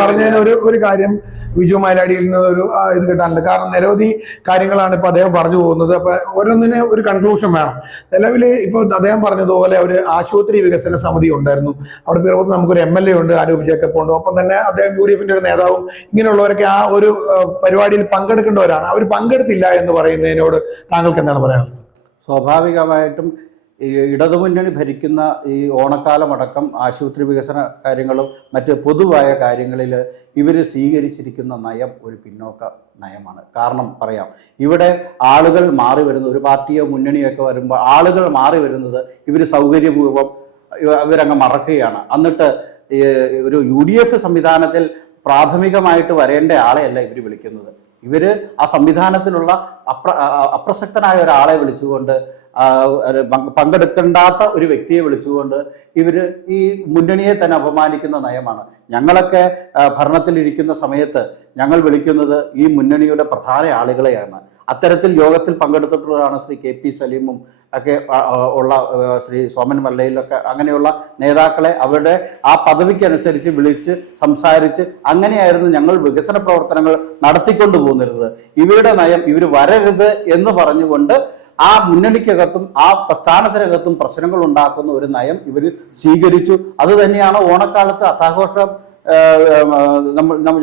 പറഞ്ഞതിന് ഒരു കാര്യം വിജു മൈലാടിയിൽ നിന്ന് ഒരു ഇത് കിട്ടാനുണ്ട്. കാരണം നിരവധി കാര്യങ്ങളാണ് ഇപ്പൊ അദ്ദേഹം പറഞ്ഞു പോകുന്നത്. അപ്പൊ ഓരോന്നിന് ഒരു കൺക്ലൂഷൻ വേണം. നിലവിൽ ഇപ്പൊ അദ്ദേഹം പറഞ്ഞതുപോലെ ഒരു ആശുപത്രി വികസന സമിതി ഉണ്ടായിരുന്നു. അവിടെ പിറവത്ത് നമുക്കൊരു MLA ഉണ്ട്, അനൂപ് ജേക്കബ് ഉണ്ട്. ഒപ്പം തന്നെ അദ്ദേഹം UDF-ന്റെ ഒരു നേതാവും. ഇങ്ങനെയുള്ളവരൊക്കെ ആ ഒരു പരിപാടിയിൽ പങ്കെടുക്കേണ്ടവരാണ്. അവർ പങ്കെടുത്തില്ല എന്ന് പറയുന്നതിനോട് താങ്കൾക്ക് എന്താണ് പറയാനുള്ളത്? സ്വാഭാവികമായിട്ടും ഈ ഇടതുമുന്നണി ഭരിക്കുന്ന ഈ ഓണക്കാലമടക്കം ആശുപത്രി വികസന കാര്യങ്ങളും മറ്റ് പൊതുവായ കാര്യങ്ങളിൽ ഇവർ സ്വീകരിച്ചിരിക്കുന്ന നയം ഒരു പിന്നോക്ക നയമാണ്. കാരണം പറയാം, ഇവിടെ ആളുകൾ മാറി വരുന്ന ഒരു പാർട്ടിയോ മുന്നണിയോ ഒക്കെ വരുമ്പോൾ ആളുകൾ മാറി വരുന്നത് ഇവർ സൗകര്യപൂർവ്വം ഇവരങ്ങ് മറക്കുകയാണ്. എന്നിട്ട് ഒരു UDF സംവിധാനത്തിൽ പ്രാഥമികമായിട്ട് വരേണ്ട ആളെയല്ല ഇവർ വിളിക്കുന്നത്. ഇവര് ആ സംവിധാനത്തിലുള്ള അപ്രസക്തനായ ഒരാളെ വിളിച്ചുകൊണ്ട്, പങ്കെടുക്കേണ്ടാത്ത ഒരു വ്യക്തിയെ വിളിച്ചുകൊണ്ട് ഇവര് ഈ മുന്നണിയെ തന്നെ അപമാനിക്കുന്ന നയമാണ്. ഞങ്ങളൊക്കെ ഭരണത്തിലിരിക്കുന്ന സമയത്ത് ഞങ്ങൾ വിളിക്കുന്നത് ഈ മുന്നണിയുടെ പ്രധാന ആളുകളെയാണ്. അത്തരത്തിൽ യോഗത്തിൽ പങ്കെടുത്തിട്ടുള്ളതാണ് ശ്രീ KP സലീമും ഒക്കെ ഉള്ള ശ്രീ സോമൻ മല്ലയിലൊക്കെ. അങ്ങനെയുള്ള നേതാക്കളെ അവരുടെ ആ പദവിക്കനുസരിച്ച് വിളിച്ച് സംസാരിച്ച് അങ്ങനെയായിരുന്നു ഞങ്ങൾ വികസന പ്രവർത്തനങ്ങൾ നടത്തിക്കൊണ്ടു പോന്നിരുന്നത്. ഇവരുടെ നയം ഇവർ വരരുത് എന്ന് പറഞ്ഞുകൊണ്ട് ആ മുന്നണിക്കകത്തും ആ പ്രസ്ഥാനത്തിനകത്തും പ്രശ്നങ്ങൾ ഉണ്ടാക്കുന്ന ഒരു നയം ഇവർ സ്വീകരിച്ചു. അത് തന്നെയാണ് ഓണക്കാലത്ത് അത്താഘോഷം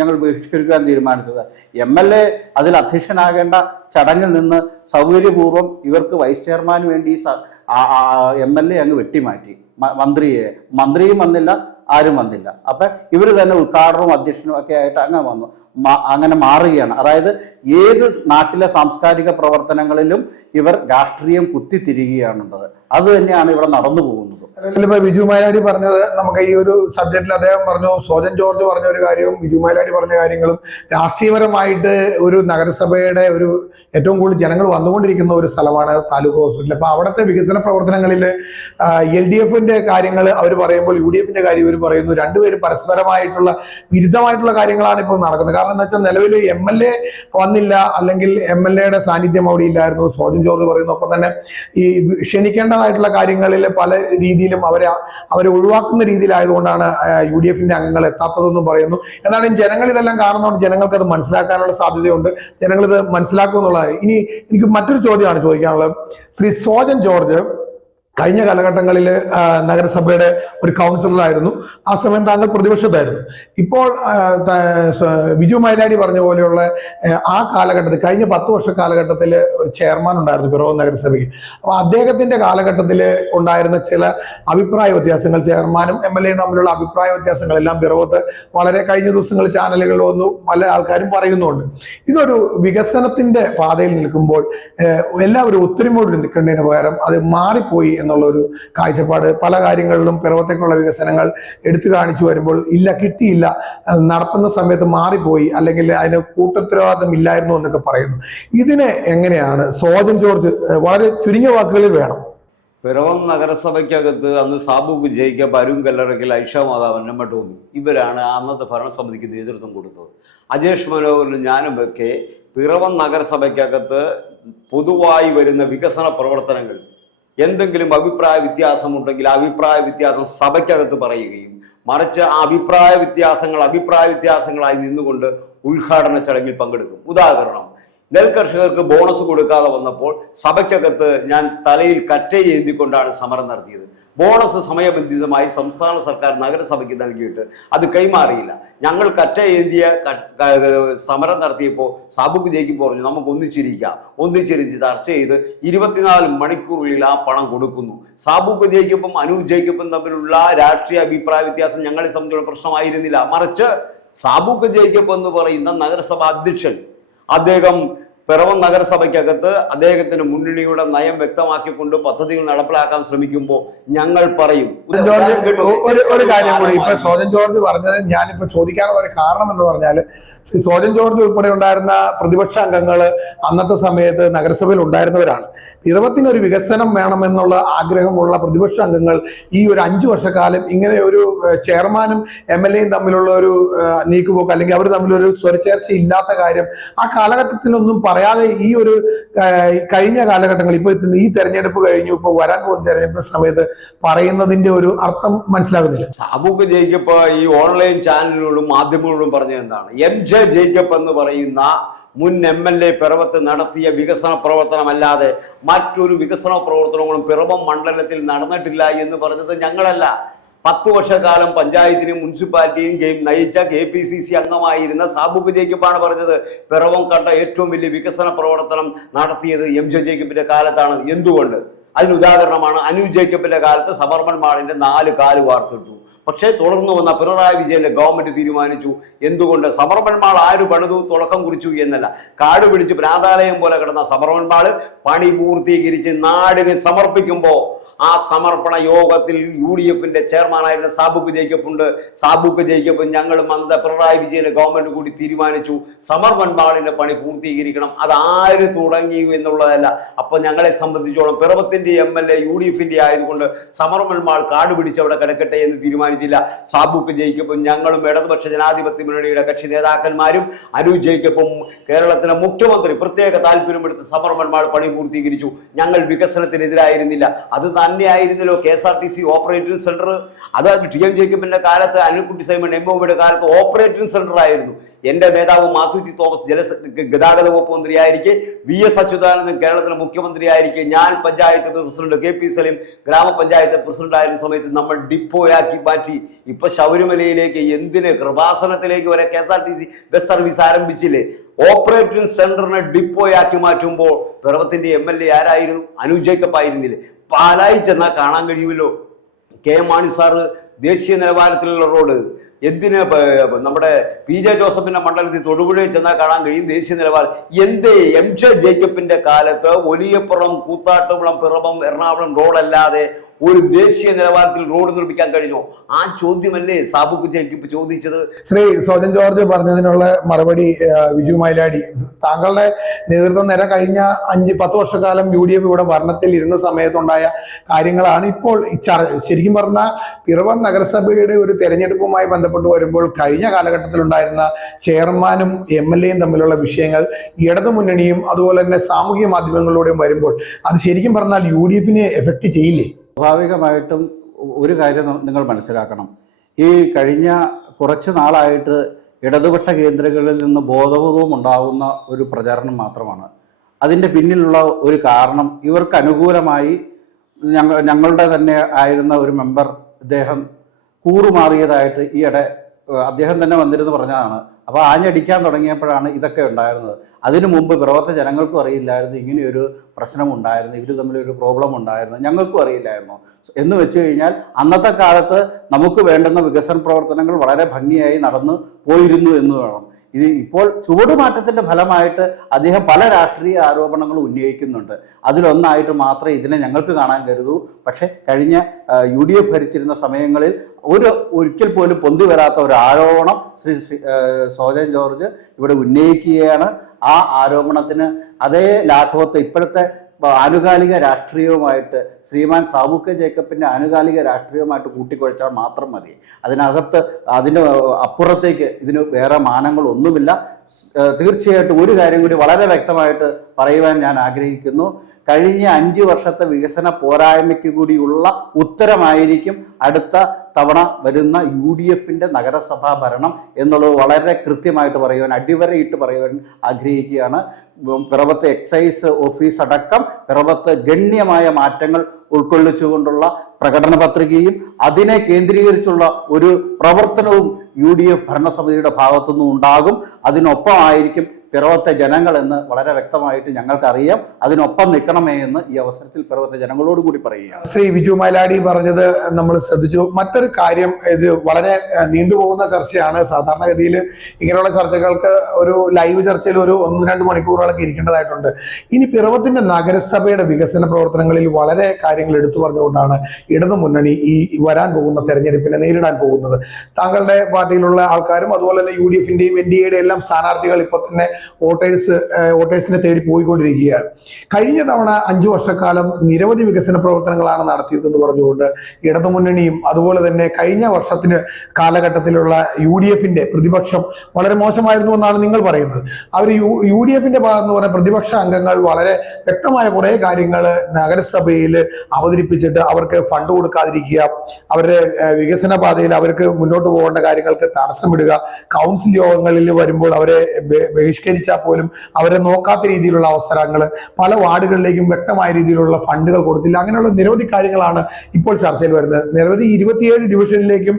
ഞങ്ങൾ ബഹിഷ്കരിക്കാൻ തീരുമാനിച്ചത്. MLA അതിൽ അധ്യക്ഷനാകേണ്ട ചടങ്ങിൽ നിന്ന് സൗകര്യപൂർവ്വം ഇവർക്ക് വൈസ് ചെയർമാന് വേണ്ടി MLA അങ്ങ് വെട്ടിമാറ്റി. മന്ത്രിയും വന്നില്ല, ആരും വന്നില്ല. അപ്പൊ ഇവർ തന്നെ ഉദ്ഘാടനവും അധ്യക്ഷനും ഒക്കെ ആയിട്ട് അങ്ങനെ മാറുകയാണ്. അതായത് ഏത് നാട്ടിലെ സാംസ്കാരിക പ്രവർത്തനങ്ങളിലും ഇവർ രാഷ്ട്രീയം കുത്തിത്തിരികുകയാണുള്ളത്. അത് തന്നെയാണ് ഇവിടെ നടന്നു പോകുന്നത്. ഇപ്പൊ ബിജു മൈലാടി പറഞ്ഞത്, നമുക്ക് ഈ ഒരു സബ്ജക്റ്റിൽ അദ്ദേഹം പറഞ്ഞു, സോജൻ ജോർജ് പറഞ്ഞ ഒരു കാര്യവും ബിജു മൈലാടി പറഞ്ഞ കാര്യങ്ങളും രാഷ്ട്രീയപരമായിട്ട് ഒരു നഗരസഭയുടെ ഒരു ഏറ്റവും കൂടുതൽ ജനങ്ങൾ വന്നുകൊണ്ടിരിക്കുന്ന ഒരു സ്ഥലമാണ് താലൂക്ക് ഹോസ്പിറ്റൽ. അപ്പൊ അവിടുത്തെ വികസന പ്രവർത്തനങ്ങളിൽ LDFന്റെ കാര്യങ്ങൾ അവർ പറയുമ്പോൾ UDFന്റെ കാര്യം ഇവർ പറയുന്നു. രണ്ടുപേരും പരസ്പരമായിട്ടുള്ള വിരുദ്ധമായിട്ടുള്ള കാര്യങ്ങളാണ് ഇപ്പോൾ നടക്കുന്നത്. കാരണം എന്താ വെച്ചാൽ നിലവിൽ MLA വന്നില്ല, അല്ലെങ്കിൽ MLAയുടെ സാന്നിധ്യം അവിടെ ഇല്ലായിരുന്നു, സോജൻ ജോർജ് പറയുന്നു. ഒപ്പം തന്നെ ഈ ക്ഷണിക്കേണ്ടതായിട്ടുള്ള കാര്യങ്ങളിൽ പല രീതിയിലും അവരെ ഒഴിവാക്കുന്ന രീതിയിലായതുകൊണ്ടാണ് UDFന്റെ അംഗങ്ങൾ എത്താത്തതെന്നും പറയുന്നു. എന്നാലും ജനങ്ങൾ ഇതെല്ലാം കാണുന്നതുകൊണ്ട് ജനങ്ങൾക്ക് അത് മനസ്സിലാക്കാനുള്ള സാധ്യതയുണ്ട്. ജനങ്ങൾ ഇത് മനസ്സിലാക്കും എന്നുള്ളതാണ്. ഇനി എനിക്ക് മറ്റൊരു ചോദ്യമാണ് ചോദിക്കാനുള്ളത്. ശ്രീ സോജൻ ജോർജ് കഴിഞ്ഞ കാലഘട്ടങ്ങളിൽ നഗരസഭയുടെ ഒരു കൗൺസിലറായിരുന്നു. ആ സമയം താങ്കൾ പ്രതിപക്ഷത്തായിരുന്നു. ഇപ്പോൾ ബിജു മൈലാടി പറഞ്ഞ പോലെയുള്ള ആ കാലഘട്ടത്തിൽ, കഴിഞ്ഞ 10 വർഷ കാലഘട്ടത്തിൽ ചെയർമാൻ ഉണ്ടായിരുന്നു പിറവം നഗരസഭയ്ക്ക്. അപ്പൊ അദ്ദേഹത്തിന്റെ കാലഘട്ടത്തിൽ ഉണ്ടായിരുന്ന ചില അഭിപ്രായ വ്യത്യാസങ്ങൾ, ചെയർമാനും MLAയും തമ്മിലുള്ള അഭിപ്രായ വ്യത്യാസങ്ങളെല്ലാം പിറവത്ത് വളരെ കഴിഞ്ഞ ദിവസങ്ങളിൽ ചാനലുകളിൽ വന്നു, പല ആൾക്കാരും പറയുന്നുണ്ട്. ഇതൊരു വികസനത്തിന്റെ പാതയിൽ നിൽക്കുമ്പോൾ എല്ലാവരും ഒത്തൊരുമയോട് നിൽക്കേണ്ടതിന് പകരം അത് മാറിപ്പോയി എന്നുള്ള ഒരു കാഴ്ചപ്പാട് പല കാര്യങ്ങളിലും പിറവത്തേക്കുള്ള വികസനങ്ങൾ എടുത്തു കാണിച്ചു വരുമ്പോൾ ഇല്ല, കിട്ടിയില്ല, നടത്തുന്ന സമയത്ത് മാറിപ്പോയി, അല്ലെങ്കിൽ അതിന് കൂട്ടുത്തരവാദിത്തം ഇല്ലായിരുന്നു എന്നൊക്കെ പറയുന്നു. ഇതിനെ എങ്ങനെയാണ് സോജൻ ജോർജ് വളരെ ചുരുങ്ങിയ വാക്കുകളിൽ വേണം? പിറവം നഗരസഭയ്ക്കകത്ത് അന്ന് സാബുക്ക് ജയിക്കപ്പ്, അരുൺ കല്ലറയ്ക്കൽ, ഐഷ മാതാവ്, അന്നമ്മ ടോമി, ഇവരാണ് അന്നത്തെ ഭരണസമിതിക്ക് നേതൃത്വം കൊടുത്തത്. അജേഷ് മനോഹരനും ഞാനുമൊക്കെ പിറവം നഗരസഭയ്ക്കകത്ത് പൊതുവായി വരുന്ന വികസന പ്രവർത്തനങ്ങൾ എന്തെങ്കിലും അഭിപ്രായ വ്യത്യാസമുണ്ടെങ്കിൽ ആ അഭിപ്രായ വ്യത്യാസം സഭയ്ക്കകത്ത് പറയുകയും, മറിച്ച് ആ അഭിപ്രായ വ്യത്യാസങ്ങളായി നിന്നുകൊണ്ട് ഉദ്ഘാടന ചടങ്ങിൽ പങ്കെടുക്കും. ഉദാഹരണം, നെൽകർഷകർക്ക് ബോണസ് കൊടുക്കാതെ വന്നപ്പോൾ സഭയ്ക്കകത്ത് ഞാൻ തലയിൽ കറ്റയേന്തിക്കൊണ്ടാണ് സമരം നടത്തിയത്. ബോണസ് സമയബന്ധിതമായി സംസ്ഥാന സർക്കാർ നഗരസഭയ്ക്ക് നൽകിയിട്ട് അത് കൈമാറിയില്ല. ഞങ്ങൾ കറ്റയേന്തിയ സമരം നടത്തിയപ്പോൾ സാബുക്ക് ജയിക്കും പറഞ്ഞു, നമുക്ക് ഒന്നിച്ചിരിച്ച് ചർച്ച ചെയ്ത് 24 മണിക്കൂറിൽ ആ പണം കൊടുക്കുന്നു. സാബുക്ക് ജയിക്കപ്പം അനൂപ് ജേക്കബും തമ്മിലുള്ള രാഷ്ട്രീയ അഭിപ്രായ വ്യത്യാസം ഞങ്ങളെ സംബന്ധിച്ചുള്ള പ്രശ്നമായിരുന്നില്ല. മറിച്ച് സാബുക്ക് ജേക്കബ് എന്ന് പറയുന്ന നഗരസഭ അധ്യക്ഷൻ, അദ്ദേഹം പിറവം നഗരസഭയ്ക്കകത്ത് അദ്ദേഹത്തിന് മുന്നണിയുടെ നയം വ്യക്തമാക്കിക്കൊണ്ട് പദ്ധതികൾ നടപ്പിലാക്കാൻ ശ്രമിക്കുമ്പോൾ ഞങ്ങൾ പറയും. ഒരു കാര്യം കൂടി ഇപ്പൊ സോജൻ ജോർജ് പറഞ്ഞത് ഞാനിപ്പോ ചോദിക്കാനുള്ള ഒരു കാരണം എന്ന് പറഞ്ഞാൽ, സോജൻ ജോർജ് ഉൾപ്പെടെ ഉണ്ടായിരുന്ന പ്രതിപക്ഷ അംഗങ്ങൾ അന്നത്തെ സമയത്ത് നഗരസഭയിൽ ഉണ്ടായിരുന്നവരാണ്. പിറവത്തിനൊരു വികസനം വേണമെന്നുള്ള ആഗ്രഹമുള്ള പ്രതിപക്ഷ അംഗങ്ങൾ ഈ ഒരു 5 വർഷക്കാലം ഇങ്ങനെ ഒരു ചെയർമാനും MLAയും തമ്മിലുള്ള ഒരു നീക്കുപോക്ക്, അല്ലെങ്കിൽ അവർ തമ്മിലൊരു സ്വരച്ചേർച്ച ഇല്ലാത്ത കാര്യം ആ കാലഘട്ടത്തിലൊന്നും പറയാതെ ഈ ഒരു കഴിഞ്ഞ കാലഘട്ടങ്ങൾ, ഇപ്പൊ ഈ തെരഞ്ഞെടുപ്പ് കഴിഞ്ഞു, ഇപ്പൊ വരാൻ പോകുന്ന തെരഞ്ഞെടുപ്പ് സമയത്ത് പറയുന്നതിന്റെ ഒരു അർത്ഥം മനസ്സിലാകുന്നില്ല. സാബുക്ക് ജേക്കബ് ഈ ഓൺലൈൻ ചാനലുകളും മാധ്യമങ്ങളോടും പറഞ്ഞത് എന്താണ്? MJ ജേക്കബ് എന്ന് പറയുന്ന മുൻ MLA പിറവത്ത് നടത്തിയ വികസന പ്രവർത്തനമല്ലാതെ മറ്റൊരു വികസന പ്രവർത്തനങ്ങളും പിറവം മണ്ഡലത്തിൽ നടന്നിട്ടില്ല എന്ന് പറഞ്ഞത് ഞങ്ങളല്ല. 10 വർഷക്കാലം പഞ്ചായത്തിനെയും മുനിസിപ്പാലിറ്റിയും നയിച്ച KPCC അംഗമായിരുന്ന സാബുക്ക് ജേക്കബാണ് പറഞ്ഞത് പിറവം കണ്ട ഏറ്റവും വലിയ വികസന പ്രവർത്തനം നടത്തിയത് MJ ജേക്കബിന്റെ കാലത്താണ്. എന്തുകൊണ്ട്? അതിന് ഉദാഹരണമാണ് അനൂപ് ജേക്കബിന്റെ കാലത്ത് സബർമൻ മാളിന്റെ 4 കാല് വാർത്തിട്ടു. പക്ഷേ തുടർന്ന് വന്ന പിണറായി വിജയന്റെ ഗവൺമെന്റ് തീരുമാനിച്ചു. എന്തുകൊണ്ട്? സബർമൻ മാൾ ആര് പണിതു, തുടക്കം കുറിച്ചു എന്നല്ല, കാട് പിടിച്ച് ഭ്രാന്താലയം പോലെ കിടന്ന സബർമൻ മാള് പണി പൂർത്തീകരിച്ച് നാടിന് സമർപ്പിക്കുമ്പോൾ ആ സമർപ്പണ യോഗത്തിൽ UDFന്റെ ചെയർമാനായിരുന്ന സാബുക്ക് ജേക്കബുണ്ട്. സാബുക്ക് ജേക്കബും ഞങ്ങളും അന്നത്തെ പിണറായി വിജയന്റെ ഗവൺമെന്റ് കൂടി തീരുമാനിച്ചു സമർപ്പൺ മാളിന്റെ പണി പൂർത്തീകരിക്കണം. അത് ആര് തുടങ്ങി എന്നുള്ളതല്ല. അപ്പൊ ഞങ്ങളെ സംബന്ധിച്ചോളം പിറവത്തിന്റെ MLA UDFന്റെ ആയതുകൊണ്ട് സമർപ്പൺ മാൾ കാട് പിടിച്ച് അവിടെ കിടക്കട്ടെ എന്ന് തീരുമാനിച്ചില്ല. സാബുക്ക് ജേക്കബും ഞങ്ങളും ഇടതുപക്ഷ ജനാധിപത്യ മുന്നണിയുടെ കക്ഷി നേതാക്കന്മാരും അനൂപ് ജേക്കബും കേരളത്തിലെ മുഖ്യമന്ത്രി പ്രത്യേക താല്പര്യമെടുത്ത് സമർപ്പൺ മാൾ പണി പൂർത്തീകരിച്ചു. ഞങ്ങൾ വികസനത്തിനെതിരായിരുന്നില്ല. അത് തന്നെയായിരുന്നല്ലോ KSRTC ഓപ്പറേറ്റിംഗ് സെന്റർ. അത് TM ജേക്കബിന്റെ കാലത്ത്, അനിൽകുട്ടി സൈമൺ MOയുടെ കാലത്ത് ഓപ്പറേറ്റിംഗ് സെന്റർ ആയിരുന്നു. എന്റെ നേതാവ് മാത്യു ടി തോമസ് ഗതാഗത വകുപ്പ് മന്ത്രിയായിരിക്കെ, VS അച്യുതാനന്ദൻ കേരളത്തിലെ മുഖ്യമന്ത്രിയായിരിക്കെ, ഞാൻ പഞ്ചായത്ത് പ്രസിഡന്റ്, KP സലീം ഗ്രാമപഞ്ചായത്ത് പ്രസിഡന്റ് ആയിരുന്ന സമയത്ത് നമ്മൾ ഡിപ്പോയാക്കി മാറ്റി. ഇപ്പൊ ശബരിമലയിലേക്ക്, എന്തിന് കൃപാസനത്തിലേക്ക് വരെ KSRTC ബസ് സർവീസ് ആരംഭിച്ചില്ലേ? ഓപ്പറേറ്റിംഗ് സെന്ററിനെ ഡിപ്പോയാക്കി മാറ്റുമ്പോൾ പിറവത്തിന്റെ MLA ആരായിരുന്നു? അനു ജേക്കബ് ആയിരുന്നില്ലേ? പാലായി ചെന്നാൽ കാണാൻ കഴിയുമല്ലോ. KM മാണി സാറ് ദേശീയ നിലവാരത്തിലുള്ള റോഡ്, എന്തിന് നമ്മുടെ PJ ജോസഫിന്റെ മണ്ഡലത്തിൽ തൊടുപുഴയിൽ ചെന്നാൽ കാണാൻ കഴിയും ദേശീയ നിലവാരം. എന്തേ MJ ജേക്കബിന്റെ കാലത്ത് ഒലിയപ്പുറം, കൂത്താട്ടുകുളം, പിറവം, എറണാകുളം റോഡല്ലാതെ ഒരു ദേശീയ നിലവാരത്തിൽ റോഡ് നിർമ്മിക്കാൻ കഴിഞ്ഞോ? ആ ചോദ്യമല്ലേ സാബുക്ക് ജേക്കബ് ചോദിച്ചത്. ശ്രീ സോജൻ ജോർജ് പറഞ്ഞതിനുള്ള മറുപടി വിജു മൈലാടി, താങ്കളുടെ നേതൃത്വം നിര കഴിഞ്ഞ 5-10 വർഷക്കാലം UDF ഇവിടെ ഭരണത്തിൽ ഇരുന്ന സമയത്തുണ്ടായ കാര്യങ്ങളാണ് ഇപ്പോൾ ശരിക്കും പറഞ്ഞാൽ പിറവം നഗരസഭയുടെ ഒരു തെരഞ്ഞെടുപ്പുമായി ബന്ധപ്പെട്ട് വരുമ്പോൾ കഴിഞ്ഞ കാലഘട്ടത്തിലുണ്ടായിരുന്ന ചെയർമാനും MLAയും തമ്മിലുള്ള വിഷയങ്ങൾ ഇടതുമുന്നണിയും അതുപോലെ തന്നെ സാമൂഹിക മാധ്യമങ്ങളിലൂടെയും വരുമ്പോൾ അത് ശരിക്കും പറഞ്ഞാൽ UDFനെ എഫക്റ്റ് ചെയ്യില്ലേ? സ്വാഭാവികമായിട്ടും ഒരു കാര്യം നിങ്ങൾ മനസ്സിലാക്കണം. ഈ കഴിഞ്ഞ കുറച്ച് നാളായിട്ട് ഇടതുപക്ഷ കേന്ദ്രങ്ങളിൽ നിന്ന് ബോധപൂർവം ഉണ്ടാകുന്ന ഒരു പ്രചാരണം മാത്രമാണ്. അതിൻ്റെ പിന്നിലുള്ള ഒരു കാരണം, ഇവർക്ക് അനുകൂലമായി ഞങ്ങളുടെ തന്നെ ആയിരുന്ന ഒരു മെമ്പർ ഇദ്ദേഹം കൂറുമാറിയതായിട്ട് ഈയിടെ അദ്ദേഹം തന്നെ വന്നിരുന്നു പറഞ്ഞതാണ്. അപ്പോൾ ആഞ്ഞടിക്കാൻ തുടങ്ങിയപ്പോഴാണ് ഇതൊക്കെ ഉണ്ടായിരുന്നത്. അതിനു മുമ്പ് പിറവത്തെ ജനങ്ങൾക്കും അറിയില്ലായിരുന്നു ഇങ്ങനെയൊരു പ്രശ്നം ഉണ്ടായിരുന്നു, ഇവർ തമ്മിലൊരു പ്രോബ്ലം ഉണ്ടായിരുന്നു, ഞങ്ങൾക്കും അറിയില്ലായിരുന്നു. എന്ന് വെച്ച് കഴിഞ്ഞാൽ അന്നത്തെ കാലത്ത് നമുക്ക് വേണ്ടുന്ന വികസന പ്രവർത്തനങ്ങൾ വളരെ ഭംഗിയായി നടന്നു പോയിരുന്നു എന്ന് വേണം. ഇത് ഇപ്പോൾ ചുവടുമാറ്റത്തിന്റെ ഫലമായിട്ട് അദ്ദേഹം പല രാഷ്ട്രീയ ആരോപണങ്ങളും ഉന്നയിക്കുന്നുണ്ട്. അതിലൊന്നായിട്ട് മാത്രമേ ഇതിനെ ഞങ്ങൾക്ക് കാണാൻ കരുതൂ. പക്ഷെ കഴിഞ്ഞ UDF ഭരിച്ചിരുന്ന സമയങ്ങളിൽ ഒരിക്കൽ പോലും പൊന്തി വരാത്ത ഒരു ആരോപണം ശ്രീ സോജൻ ജോർജ് ഇവിടെ ഉന്നയിക്കുകയാണ്. ആ ആരോപണത്തിന് അതേ ലാഘവത്തെ ഇപ്പോഴത്തെ ആനുകാലിക രാഷ്ട്രീയവുമായിട്ട്, ശ്രീമാൻ സാബുക്ക് ജേക്കബിന്റെ ആനുകാലിക രാഷ്ട്രീയവുമായിട്ട് കൂട്ടിക്കുഴച്ചാൽ മാത്രം മതി. അതിനകത്ത് അതിന് അപ്പുറത്തേക്ക് ഇതിന് വേറെ മാനങ്ങളൊന്നുമില്ല. തീർച്ചയായിട്ടും ഒരു കാര്യം കൂടി വളരെ വ്യക്തമായിട്ട് പറയുവാൻ ഞാൻ ആഗ്രഹിക്കുന്നു. കഴിഞ്ഞ 5 വർഷത്തെ വികസന പോരായ്മയ്ക്ക് കൂടിയുള്ള ഉത്തരമായിരിക്കും അടുത്ത തവണ വരുന്ന UDFന്റെ നഗരസഭാ ഭരണം എന്നുള്ളത് വളരെ കൃത്യമായിട്ട് പറയുവാൻ, അടിവരയിട്ട് പറയുവാൻ ആഗ്രഹിക്കുകയാണ്. പിറവത്തെ എക്സൈസ് ഓഫീസ് അടക്കം പിറവത്ത് ഗണ്യമായ മാറ്റങ്ങൾ ഉൾക്കൊള്ളിച്ചുകൊണ്ടുള്ള പ്രകടന പത്രികയും അതിനെ കേന്ദ്രീകരിച്ചുള്ള ഒരു പ്രവർത്തനവും UDF ഭരണസമിതിയുടെ ഭാഗത്തുനിന്നും ഉണ്ടാകും. അതിനൊപ്പമായിരിക്കും പിറവത്തെ ജനങ്ങൾ എന്ന് വളരെ വ്യക്തമായിട്ട് ഞങ്ങൾക്കറിയാം. അതിനൊപ്പം നിൽക്കണമേ എന്ന് ഈ അവസരത്തിൽ പിറവത്തെ ജനങ്ങളോട് കൂടി പറയുകയാണ്. ശ്രീ വിജു മൈലാടി പറഞ്ഞത് നമ്മൾ ശ്രദ്ധിച്ചു. മറ്റൊരു കാര്യം, ഇത് വളരെ നീണ്ടുപോകുന്ന ചർച്ചയാണ്. സാധാരണഗതിയിൽ ഇങ്ങനെയുള്ള ചർച്ചകൾക്ക് ഒരു ലൈവ് ചർച്ചയിൽ ഒരു 1-2 മണിക്കൂറുകളൊക്കെ ഇരിക്കേണ്ടതായിട്ടുണ്ട്. ഇനി പിറവത്തിന്റെ നഗരസഭയുടെ വികസന പ്രവർത്തനങ്ങളിൽ വളരെ കാര്യങ്ങൾ എടുത്തു പറഞ്ഞുകൊണ്ടാണ് ഇടതുമുന്നണി ഈ വരാൻ പോകുന്ന തെരഞ്ഞെടുപ്പിനെ നേരിടാൻ പോകുന്നത്. താങ്കളുടെ പാർട്ടിയിലുള്ള ആൾക്കാരും അതുപോലെ തന്നെ UDFന്റെയും NDAയുടെ എല്ലാം സ്ഥാനാർത്ഥികൾ ഇപ്പോൾ തന്നെ വോട്ടേഴ്സിനെ തേടി പോയിക്കൊണ്ടിരിക്കുകയാണ്. കഴിഞ്ഞ തവണ 5 വർഷക്കാലം നിരവധി വികസന പ്രവർത്തനങ്ങളാണ് നടത്തിയതെന്ന് പറഞ്ഞുകൊണ്ട് ഇടതുമുന്നണിയും അതുപോലെ തന്നെ കഴിഞ്ഞ വർഷത്തിന് കാലഘട്ടത്തിലുള്ള UDFന്റെ പ്രതിപക്ഷം വളരെ മോശമായിരുന്നു എന്നാണ് നിങ്ങൾ പറയുന്നത്. അവർ UDFന്റെ ഭാഗത്ത് പറഞ്ഞ പ്രതിപക്ഷ അംഗങ്ങൾ വളരെ വ്യക്തമായ കുറെ കാര്യങ്ങൾ നഗരസഭയിൽ അവതരിപ്പിച്ചിട്ട് അവർക്ക് ഫണ്ട് കൊടുക്കാതിരിക്കുക, അവരുടെ വികസന പാതയിൽ അവർക്ക് മുന്നോട്ട് പോകേണ്ട കാര്യങ്ങൾക്ക് തടസ്സമിടുക, കൗൺസിൽ യോഗങ്ങളിൽ വരുമ്പോൾ അവരെ ബഹിഷ്കരിച്ചാൽ പോലും അവരെ നോക്കാത്ത രീതിയിലുള്ള അവസരങ്ങൾ, പല വാർഡുകളിലേക്കും വ്യക്തമായ രീതിയിലുള്ള ഫണ്ടുകൾ കൊടുത്തില്ല. അങ്ങനെയുള്ള നിരവധി കാര്യങ്ങളാണ് ഇപ്പോൾ ചർച്ചയിൽ വരുന്നത്. നിരവധി 27 ഡിവിഷനിലേക്കും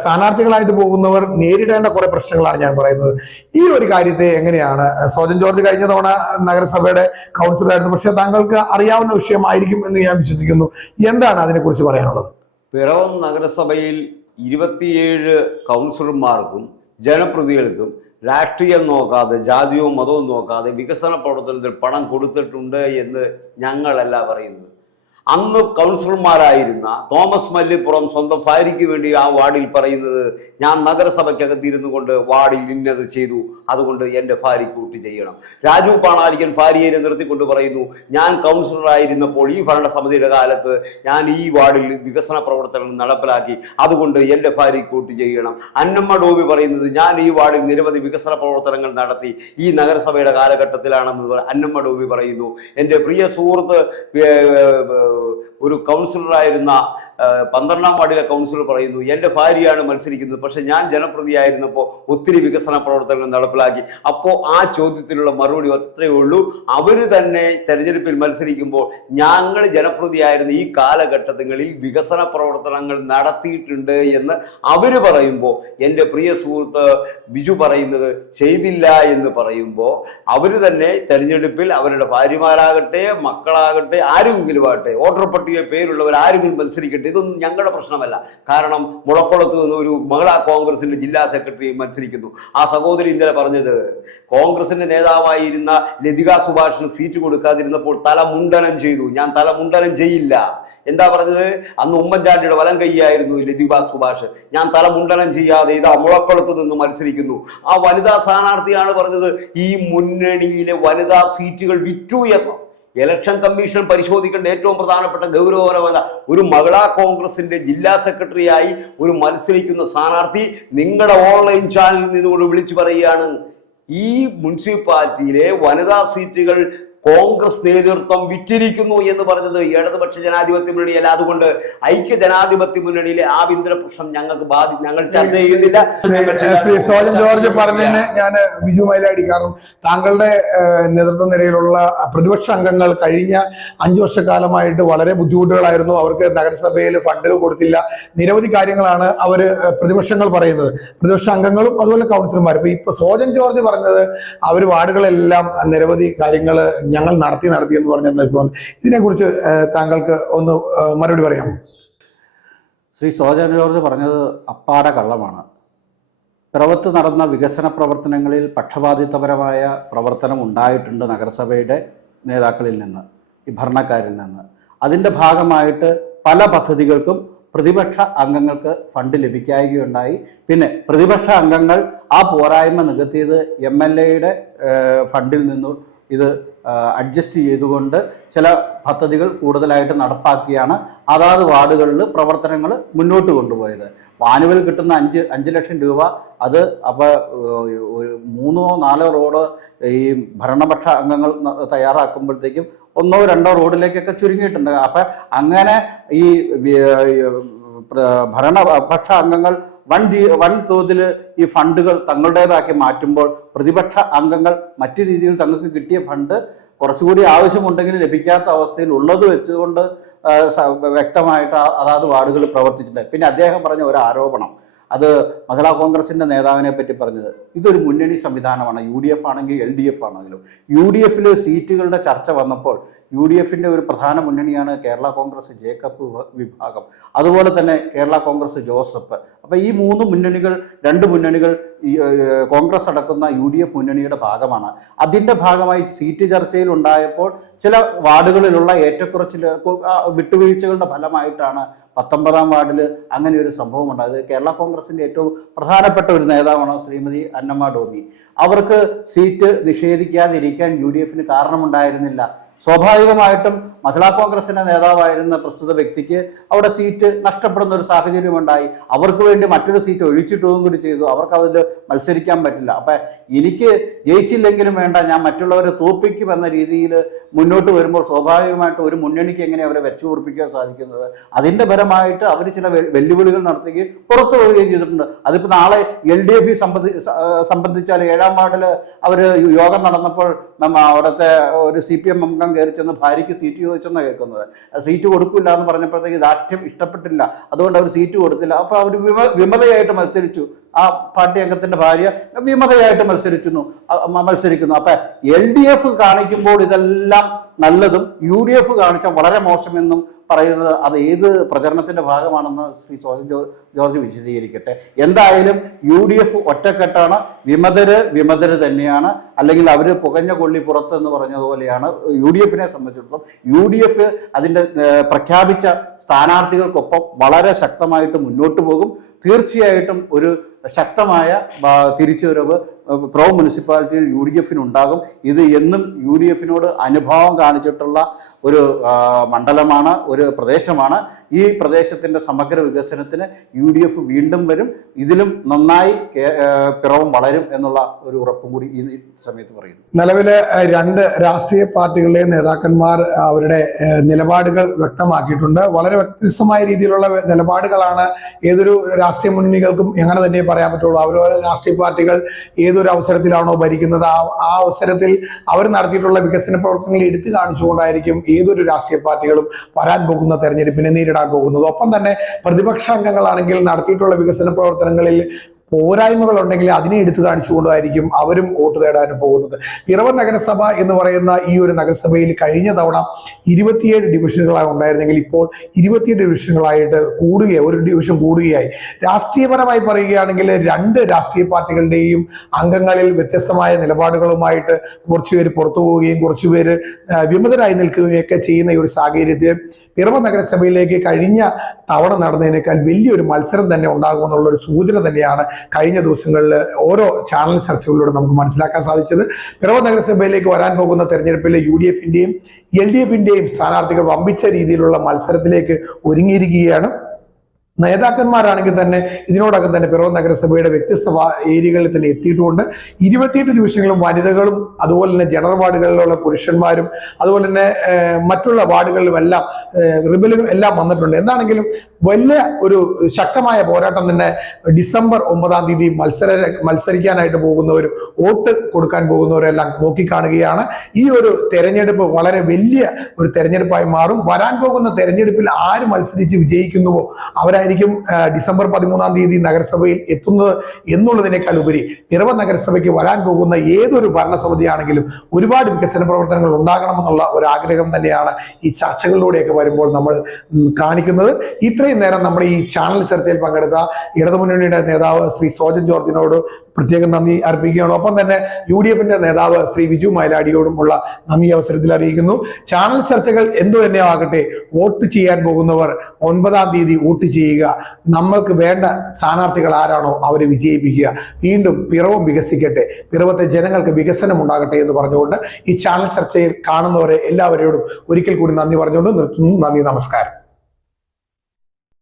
സ്ഥാനാർത്ഥികളായിട്ട് പോകുന്നവർ നേരിടേണ്ട കുറെ പ്രശ്നങ്ങളാണ് ഞാൻ പറയുന്നത്. ഈ ഒരു കാര്യത്തെ എങ്ങനെയാണ് സോജൻ ജോർജ് കഴിഞ്ഞ തവണ നഗരസഭയുടെ കൗൺസിലറായിരുന്നു, പക്ഷെ താങ്കൾക്ക് അറിയാവുന്ന വിഷയമായിരിക്കും എന്ന് ഞാൻ വിശ്വസിക്കുന്നു. എന്താണ് അതിനെക്കുറിച്ച് പറയാനുള്ളത്? പിറവം നഗരസഭയിൽ 27 കൗൺസിലർമാർക്കും ജനപ്രതിനിധികൾക്കും രാഷ്ട്രീയം നോക്കാതെ, ജാതിയോ മതവും നോക്കാതെ വികസന പ്രവർത്തനത്തിൽ പണം കൊടുത്തിട്ടുണ്ട് എന്ന് ഞങ്ങളല്ല പറയുന്നത്. അന്ന് കൗൺസിലർമാരായിരുന്ന തോമസ് മല്ലിപ്പുറം സ്വന്തം ഭാര്യയ്ക്ക് വേണ്ടി ആ വാർഡിൽ പറയുന്നത്, ഞാൻ നഗരസഭയ്ക്കകത്തിരുന്നു കൊണ്ട് വാർഡിൽ ഇന്നത് ചെയ്തു, അതുകൊണ്ട് എൻ്റെ ഭാര്യയ്ക്ക് വോട്ട് ചെയ്യണം. രാജു പാണാരിക്കൻ ഭാര്യയെ നിർത്തിക്കൊണ്ട് പറയുന്നു, ഞാൻ കൗൺസിലറായിരുന്നപ്പോൾ ഈ ഭരണസമിതിയുടെ കാലത്ത് ഞാൻ ഈ വാർഡിൽ വികസന പ്രവർത്തനങ്ങൾ നടപ്പിലാക്കി, അതുകൊണ്ട് എൻ്റെ ഭാര്യയ്ക്ക് വോട്ട് ചെയ്യണം. അന്നമ്മ ഡോബി പറയുന്നത്, ഞാൻ ഈ വാർഡിൽ നിരവധി വികസന പ്രവർത്തനങ്ങൾ നടത്തി ഈ നഗരസഭയുടെ കാലഘട്ടത്തിലാണെന്ന് അന്നമ്മ ഡോബി പറയുന്നു. എൻ്റെ പ്രിയ സുഹൃത്ത് ഒരു കൗൺസിലറായിരുന്ന 12ാം വാർഡിലെ കൗൺസിലർ പറയുന്നു, എൻ്റെ ഭാര്യയാണ് മത്സരിക്കുന്നത്, പക്ഷെ ഞാൻ ജനപ്രതിയായിരുന്നപ്പോൾ ഒത്തിരി വികസന പ്രവർത്തനങ്ങൾ നടപ്പിലാക്കി. അപ്പോൾ ആ ചോദ്യത്തിലുള്ള മറുപടി അത്രയേ ഉള്ളൂ, അവർ തന്നെ തെരഞ്ഞെടുപ്പിൽ മത്സരിക്കുമ്പോൾ ഞങ്ങൾ ജനപ്രതിയായിരുന്ന ഈ കാലഘട്ടങ്ങളിൽ വികസന പ്രവർത്തനങ്ങൾ നടത്തിയിട്ടുണ്ട് എന്ന് അവർ പറയുമ്പോൾ, എൻ്റെ പ്രിയ സുഹൃത്ത് ബിജു പറയുന്നത് ചെയ്തില്ല എന്ന് പറയുമ്പോൾ, അവർ തന്നെ തെരഞ്ഞെടുപ്പിൽ അവരുടെ ഭാര്യമാരാകട്ടെ മക്കളാകട്ടെ ആരെങ്കിലും ആകട്ടെ വോട്ടർ പട്ടിക പേരുള്ളവർ ആരെങ്കിലും മത്സരിക്കട്ടെ, ഇതൊന്നും ഞങ്ങളുടെ പ്രശ്നമല്ല. കാരണം മുളക്കുളത്ത് നിന്ന് ഒരു മഹിളാ കോൺഗ്രസിന്റെ ജില്ലാ സെക്രട്ടറി മത്സരിക്കുന്നു. ആ സഹോദരി ഇന്നലെ പറഞ്ഞത് കോൺഗ്രസിന്റെ നേതാവായിരുന്ന ലതിക സുഭാഷിന് സീറ്റ് കൊടുക്കാതിരുന്നപ്പോൾ തലമുണ്ടനം ചെയ്തു. ഞാൻ തലമുണ്ടനം ചെയ്യില്ല. എന്താ പറഞ്ഞത്? അന്ന് ഉമ്മൻചാണ്ടിയുടെ വലം കൈയായിരുന്നു ലതിക സുഭാഷ്. ഞാൻ തലമുണ്ടനം ചെയ്യാതെ ഇതാ മുളക്കുളത്ത് നിന്ന് മത്സരിക്കുന്നു. ആ വനിതാ സ്ഥാനാർത്ഥിയാണ് പറഞ്ഞത് ഈ മുന്നണിയിലെ വനിതാ സീറ്റുകൾ വിറ്റു എന്ന്. ഇലക്ഷൻ കമ്മീഷൻ പരിശോധിക്കേണ്ട ഏറ്റവും പ്രധാനപ്പെട്ട ഗൗരവകരമായ ഒരു മഹിളാ കോൺഗ്രസിന്റെ ജില്ലാ സെക്രട്ടറിയായി ഒരു മത്സരിക്കുന്ന സ്ഥാനാർത്ഥി നിങ്ങളുടെ ഓൺലൈൻ ചാനലിൽ നിന്നുകൊണ്ട് വിളിച്ചു പറയുകയാണ്, ഈ മുനിസിപ്പാലിറ്റിയിലെ വനിതാ സീറ്റുകൾ കോൺഗ്രസ് നേതൃത്വം വിറ്റിരിക്കുന്നു എന്ന് പറഞ്ഞത് ഇടതുപക്ഷ ജനാധിപത്യ മുന്നണിയല്ല. അതുകൊണ്ട് ഐക്യ ജനാധിപത്യ മുന്നണിയിലെ ആഭ്യന്തര പ്രശ്നം ഞങ്ങൾക്ക് ഞങ്ങൾ ചർച്ച ചെയ്യുന്നില്ല. ശ്രീ സോജൻ ജോർജ് പറഞ്ഞതിന് ഞാൻ ബിജു മൈലാടി, കാരണം താങ്കളുടെ നേതൃത്വ നിരയിലുള്ള പ്രതിപക്ഷ അംഗങ്ങൾ കഴിഞ്ഞ 5 വർഷക്കാലമായിട്ട് വളരെ ബുദ്ധിമുട്ടുകളായിരുന്നു. അവർക്ക് നഗരസഭയിൽ ഫണ്ടുകൾ കൊടുത്തില്ല, നിരവധി കാര്യങ്ങളാണ് അവര് പ്രതിപക്ഷങ്ങൾ പറയുന്നത്, പ്രതിപക്ഷ അംഗങ്ങളും അതുപോലെ കൗൺസിലർമാരും. ഇപ്പൊ സോജൻ ജോർജ് പറഞ്ഞത് അവർ വാർഡുകളെല്ലാം നിരവധി കാര്യങ്ങൾ ഞങ്ങൾ നടത്തി എന്ന് പറഞ്ഞിട്ടുണ്ട്. ഇതിനെക്കുറിച്ച് താങ്കൾക്ക് ഒന്ന് മറുപടി പറയാമോ? ശ്രീ സോജൻ ജോർജ് പറഞ്ഞത് അപ്പാടെ കള്ളമാണ്. പിറവത്ത് നടന്ന വികസന പ്രവർത്തനങ്ങളിൽ പക്ഷപാതിത്വപരമായ പ്രവർത്തനം ഉണ്ടായിട്ടുണ്ട് നഗരസഭയുടെ നേതാക്കളിൽ നിന്ന്, ഈ ഭരണക്കാരിൽ നിന്ന്. അതിൻ്റെ ഭാഗമായിട്ട് പല പദ്ധതികൾക്കും പ്രതിപക്ഷ അംഗങ്ങൾക്ക് ഫണ്ട് ലഭിക്കാവുകയുണ്ടായി. പിന്നെ പ്രതിപക്ഷ അംഗങ്ങൾ ആ പോരായ്മ നികത്തിയത് MLAയുടെ ഫണ്ടിൽ നിന്നും ഇത് അഡ്ജസ്റ്റ് ചെയ്തുകൊണ്ട് ചില പദ്ധതികൾ കൂടുതലായിട്ട് നടപ്പാക്കിയാണ് അതാത് വാർഡുകളിൽ പ്രവർത്തനങ്ങൾ മുന്നോട്ട് കൊണ്ടുപോയത്. വാനുവൽ കിട്ടുന്ന 5 ലക്ഷം രൂപ അത് അപ്പോൾ ഒരു 3-4 റോഡ് ഈ ഭരണപക്ഷ അംഗങ്ങൾ തയ്യാറാക്കുമ്പോഴത്തേക്കും 1-2 റോഡിലേക്കൊക്കെ ചുരുങ്ങിയിട്ടുണ്ട്. അപ്പം അങ്ങനെ ഈ ഭരണപക്ഷ അംഗങ്ങൾ വൻതോതിൽ ഈ ഫണ്ടുകൾ തങ്ങളുടേതാക്കി മാറ്റുമ്പോൾ പ്രതിപക്ഷ അംഗങ്ങൾ മറ്റു രീതിയിൽ തങ്ങൾക്ക് കിട്ടിയ ഫണ്ട് കുറച്ചുകൂടി ആവശ്യമുണ്ടെങ്കിൽ ലഭിക്കാത്ത അവസ്ഥയിൽ ഉള്ളത് വെച്ചുകൊണ്ട് വ്യക്തമായിട്ട് അതാത് വാർഡുകൾ പ്രവർത്തിച്ചിട്ടുണ്ട്. പിന്നെ അദ്ദേഹം പറഞ്ഞ ഒരു ആരോപണം, അത് മഹിളാ കോൺഗ്രസിന്റെ നേതാവിനെ പറ്റി പറഞ്ഞത്, ഇതൊരു മുന്നണി സംവിധാനമാണ്. UDF ആണെങ്കിൽ LDF ആണെങ്കിലും UDFിൽ സീറ്റുകളുടെ ചർച്ച വന്നപ്പോൾ UDFിന്റെ ഒരു പ്രധാന മുന്നണിയാണ് കേരള കോൺഗ്രസ് ജേക്കബ് വിഭാഗം, അതുപോലെ തന്നെ കേരള കോൺഗ്രസ് ജോസഫ്. അപ്പം ഈ 2 മുന്നണികൾ കോൺഗ്രസ് അടക്കുന്ന UDF മുന്നണിയുടെ ഭാഗമാണ്. അതിൻ്റെ ഭാഗമായി സീറ്റ് ചർച്ചയിൽ ഉണ്ടായപ്പോൾ ചില വാർഡുകളിലുള്ള ഏറ്റക്കുറച്ചിൽ വിട്ടുവീഴ്ചകളുടെ ഫലമായിട്ടാണ് 19ാം വാർഡിൽ അങ്ങനെ ഒരു സംഭവം ഉണ്ടായത്. കേരള കോൺഗ്രസിന്റെ ഏറ്റവും പ്രധാനപ്പെട്ട ഒരു നേതാവാണ് ശ്രീമതി അന്നമ്മ ടോമി. അവർക്ക് സീറ്റ് നിഷേധിക്കാതിരിക്കാൻ UDFിന് കാരണമുണ്ടായിരുന്നില്ല. സ്വാഭാവികമായിട്ടും മഹിളാ കോൺഗ്രസിന്റെ നേതാവായിരുന്ന പ്രസ്തുത വ്യക്തിക്ക് അവിടെ സീറ്റ് നഷ്ടപ്പെടുന്ന ഒരു സാഹചര്യം ഉണ്ടായി. അവർക്ക് വേണ്ടി മറ്റൊരു സീറ്റ് ഒഴിച്ചിട്ടും കൂടി ചെയ്തു. അവർക്ക് അതിൽ മത്സരിക്കാൻ പറ്റില്ല. അപ്പം എനിക്ക് ജയിച്ചില്ലെങ്കിലും വേണ്ട, ഞാൻ മറ്റുള്ളവരെ തോൽപ്പിക്കും എന്ന രീതിയിൽ മുന്നോട്ട് വരുമ്പോൾ സ്വാഭാവികമായിട്ട് ഒരു മുന്നണിക്ക് എങ്ങനെ അവരെ വെച്ചു ഉറപ്പിക്കാൻ സാധിക്കുന്നത്? അതിന്റെ ഫലമായിട്ട് അവർ ചില വെല്ലുവിളികൾ നടത്തുകയും പുറത്തു പോവുകയും ചെയ്തിട്ടുണ്ട്. അതിപ്പോൾ നാളെ LDF സംബന്ധിച്ചാൽ 7ാം വാർഡിൽ അവർ യോഗം നടന്നപ്പോൾ അവിടുത്തെ ഒരു CPM അംഗം കയറി ചെന്ന് ഭാര്യയ്ക്ക് സീറ്റ് ചോദിച്ചെന്ന് കേൾക്കുന്നത്. സീറ്റ് കൊടുക്കില്ല എന്ന് പറഞ്ഞപ്പോഴത്തേക്ക് ദാഷ്ട്യം ഇഷ്ടപ്പെട്ടില്ല, അതുകൊണ്ട് അവർ സീറ്റ് കൊടുത്തില്ല. അപ്പോൾ അവർ വിമതയായിട്ട് മത്സരിച്ചു. ആ പാർട്ടി അംഗത്തിന്റെ ഭാര്യ വിമതയായിട്ട് മത്സരിക്കുന്നു. അപ്പൊ LDF കാണിക്കുമ്പോൾ ഇതെല്ലാം നല്ലതും UDF കാണിച്ചാൽ വളരെ മോശമെന്നും പറയുന്നത് അത് ഏത് പ്രചരണത്തിന്റെ ഭാഗമാണെന്ന് ശ്രീ സോജൻ ജോർജ് വിശദീകരിക്കട്ടെ. എന്തായാലും UDF ഒറ്റക്കെട്ടാണ്, വിമതര് തന്നെയാണ്. അല്ലെങ്കിൽ അവര് പുകഞ്ഞ കൊള്ളി പുറത്ത് എന്ന് പറഞ്ഞതുപോലെയാണ് UDFിനെ സംബന്ധിച്ചിടത്തോളം. UDF അതിന്റെ പ്രഖ്യാപിച്ച സ്ഥാനാർത്ഥികൾക്കൊപ്പം വളരെ ശക്തമായിട്ട് മുന്നോട്ട് പോകും. തീർച്ചയായിട്ടും ഒരു ശക്തമായ തിരിച്ചുവരവ് പിറവം മുനിസിപ്പാലിറ്റിയിൽ UDF ഉണ്ടാകും. ഇത് എന്നും UDFിനോട് അനുഭാവം കാണിച്ചിട്ടുള്ള ഒരു മണ്ഡലമാണ്, ഒരു പ്രദേശമാണ്. ഈ പ്രദേശത്തിന്റെ സമഗ്ര വികസനത്തിന് UDF വീണ്ടും വരും. ഇതിലും നന്നായി പിറവം വളരും എന്നുള്ള ഒരു ഉറപ്പും കൂടി ഈ സമയത്ത് പറയുന്നു. നിലവിലെ രണ്ട് രാഷ്ട്രീയ പാർട്ടികളിലെ നേതാക്കന്മാർ അവരുടെ നിലപാടുകൾ വ്യക്തമാക്കിയിട്ടുണ്ട്. വളരെ വ്യത്യസ്തമായ രീതിയിലുള്ള നിലപാടുകളാണ് ഏതൊരു രാഷ്ട്രീയ മുന്നണികൾക്കും എങ്ങനെ തന്നെ പറയാൻ പറ്റുള്ളൂ. അവരവരെ രാഷ്ട്രീയ പാർട്ടികൾ ഏതൊരു അവസരത്തിലാണോ ഭരിക്കുന്നത് ആ അവസരത്തിൽ അവർ നടത്തിയിട്ടുള്ള വികസന പ്രവർത്തനങ്ങൾ എടുത്തു കാണിച്ചുകൊണ്ടായിരിക്കും ഏതൊരു രാഷ്ട്രീയ പാർട്ടികളും വരാൻ പോകുന്ന തെരഞ്ഞെടുപ്പിനെ നേരിടാൻ പോകുന്നത്. ഒപ്പം തന്നെ പ്രതിപക്ഷ അംഗങ്ങളാണെങ്കിൽ നടത്തിയിട്ടുള്ള വികസന പ്രവർത്തനങ്ങളിൽ പോരായ്മകൾ ഉണ്ടെങ്കിൽ അതിനെ എടുത്തു കാണിച്ചുകൊണ്ടായിരിക്കും അവരും വോട്ട് തേടാനും പോകുന്നത്. പിറവം നഗരസഭ എന്ന് പറയുന്ന ഈ ഒരു നഗരസഭയിൽ കഴിഞ്ഞ തവണ 27 ഡിവിഷനുകളാണ് ഉണ്ടായിരുന്നെങ്കിൽ ഇപ്പോൾ 28 ഡിവിഷനുകളായിട്ട് ഒരു ഡിവിഷൻ കൂടുകയായി. രാഷ്ട്രീയപരമായി പറയുകയാണെങ്കിൽ രണ്ട് രാഷ്ട്രീയ പാർട്ടികളുടെയും അംഗങ്ങളിൽ വ്യത്യസ്തമായ നിലപാടുകളുമായിട്ട് കുറച്ചുപേര് പുറത്തു പോവുകയും കുറച്ചുപേര് വിമതരായി നിൽക്കുകയൊക്കെ ചെയ്യുന്ന ഈ ഒരു സാഹചര്യത്തിൽ പിറവം നഗരസഭയിലേക്ക് കഴിഞ്ഞ തവണ നടന്നതിനേക്കാൾ വലിയൊരു മത്സരം തന്നെ ഉണ്ടാകുമെന്നുള്ള ഒരു സൂചന തന്നെയാണ് കഴിഞ്ഞ ദിവസങ്ങളിൽ ഓരോ ചാനൽ ചർച്ചകളിലൂടെ നമുക്ക് മനസ്സിലാക്കാൻ സാധിച്ചത്. പിറവം നഗരസഭയിലേക്ക് വരാൻ പോകുന്ന തെരഞ്ഞെടുപ്പിലെ UDFന്റെയും LDFന്റെയും സ്ഥാനാർത്ഥികൾ വമ്പിച്ച രീതിയിലുള്ള മത്സരത്തിലേക്ക് ഒരുങ്ങിയിരിക്കുകയാണ്. നേതാക്കന്മാരാണെങ്കിൽ തന്നെ ഇതിനോടകം തന്നെ പിറവം നഗരസഭയുടെ വ്യത്യസ്ത ഏരിയകളിൽ തന്നെ എത്തിയിട്ടുമുണ്ട്. 28 ഡിവിഷനുകളും വനിതകളും അതുപോലെ തന്നെ ജനറൽ വാർഡുകളിലുള്ള പുരുഷന്മാരും അതുപോലെ തന്നെ മറ്റുള്ള വാർഡുകളിലും എല്ലാം റിബലുകളും എല്ലാം വന്നിട്ടുണ്ട്. എന്താണെങ്കിലും വലിയ ഒരു ശക്തമായ പോരാട്ടം തന്നെ ഡിസംബർ 9-ാം തീയതി മത്സരിക്കാനായിട്ട് പോകുന്നവരും വോട്ട് കൊടുക്കാൻ പോകുന്നവരെല്ലാം നോക്കിക്കാണുകയാണ്. ഈ ഒരു തെരഞ്ഞെടുപ്പ് വളരെ വലിയ ഒരു തെരഞ്ഞെടുപ്പായി മാറും. വരാൻ പോകുന്ന തെരഞ്ഞെടുപ്പിൽ ആര് മത്സരിച്ച് വിജയിക്കുന്നുവോ അവരായിരിക്കും ഡിസംബർ 13-ാം തീയതി നഗരസഭയിൽ എത്തുന്നത് എന്നുള്ളതിനേക്കാൾ ഉപരി പിറവം നഗരസഭയ്ക്ക് വരാൻ പോകുന്ന ഏതൊരു ഭരണസമിതിയാണെങ്കിലും ഒരുപാട് വികസന പ്രവർത്തനങ്ങൾ ഉണ്ടാകണമെന്നുള്ള ഒരു ആഗ്രഹം തന്നെയാണ് ഈ ചർച്ചകളിലൂടെയൊക്കെ വരുമ്പോൾ നമ്മൾ കാണിക്കുന്നത്. ഇത്രയും നേരം നമ്മുടെ ഈ ചാനൽ ചർച്ചയിൽ പങ്കെടുത്ത ഇടതുമുന്നണിയുടെ നേതാവ് ശ്രീ സോജൻ ജോർജിനോട് പ്രത്യേകം നന്ദി അർപ്പിക്കുകയാണ്. ഒപ്പം തന്നെ UDFന്റെ നേതാവ് ശ്രീ വിജു മൈലാടിയോടുമുള്ള നന്ദി അവസരത്തിൽ അറിയിക്കുന്നു. ചാനൽ ചർച്ചകൾ എന്തു തന്നെ ആകട്ടെ, വോട്ട് ചെയ്യാൻ പോകുന്നവർ 9-ാം തീയതി വോട്ട് ചെയ്യുക. നമ്മൾക്ക് വേണ്ട സ്ഥാനാർത്ഥികൾ ആരാണോ അവരെ വിജയിപ്പിക്കുക. വീണ്ടും പിറവം വികസിക്കട്ടെ, പിറവത്തെ ജനങ്ങൾക്ക് വികസനം ഉണ്ടാകട്ടെ എന്ന് പറഞ്ഞുകൊണ്ട് ഈ ചാനൽ ചർച്ചയിൽ കാണുന്നവരെ എല്ലാവരോടും ഒരിക്കൽ കൂടി നന്ദി പറഞ്ഞുകൊണ്ട് നിർത്തുന്നു. നന്ദി, നമസ്കാരം.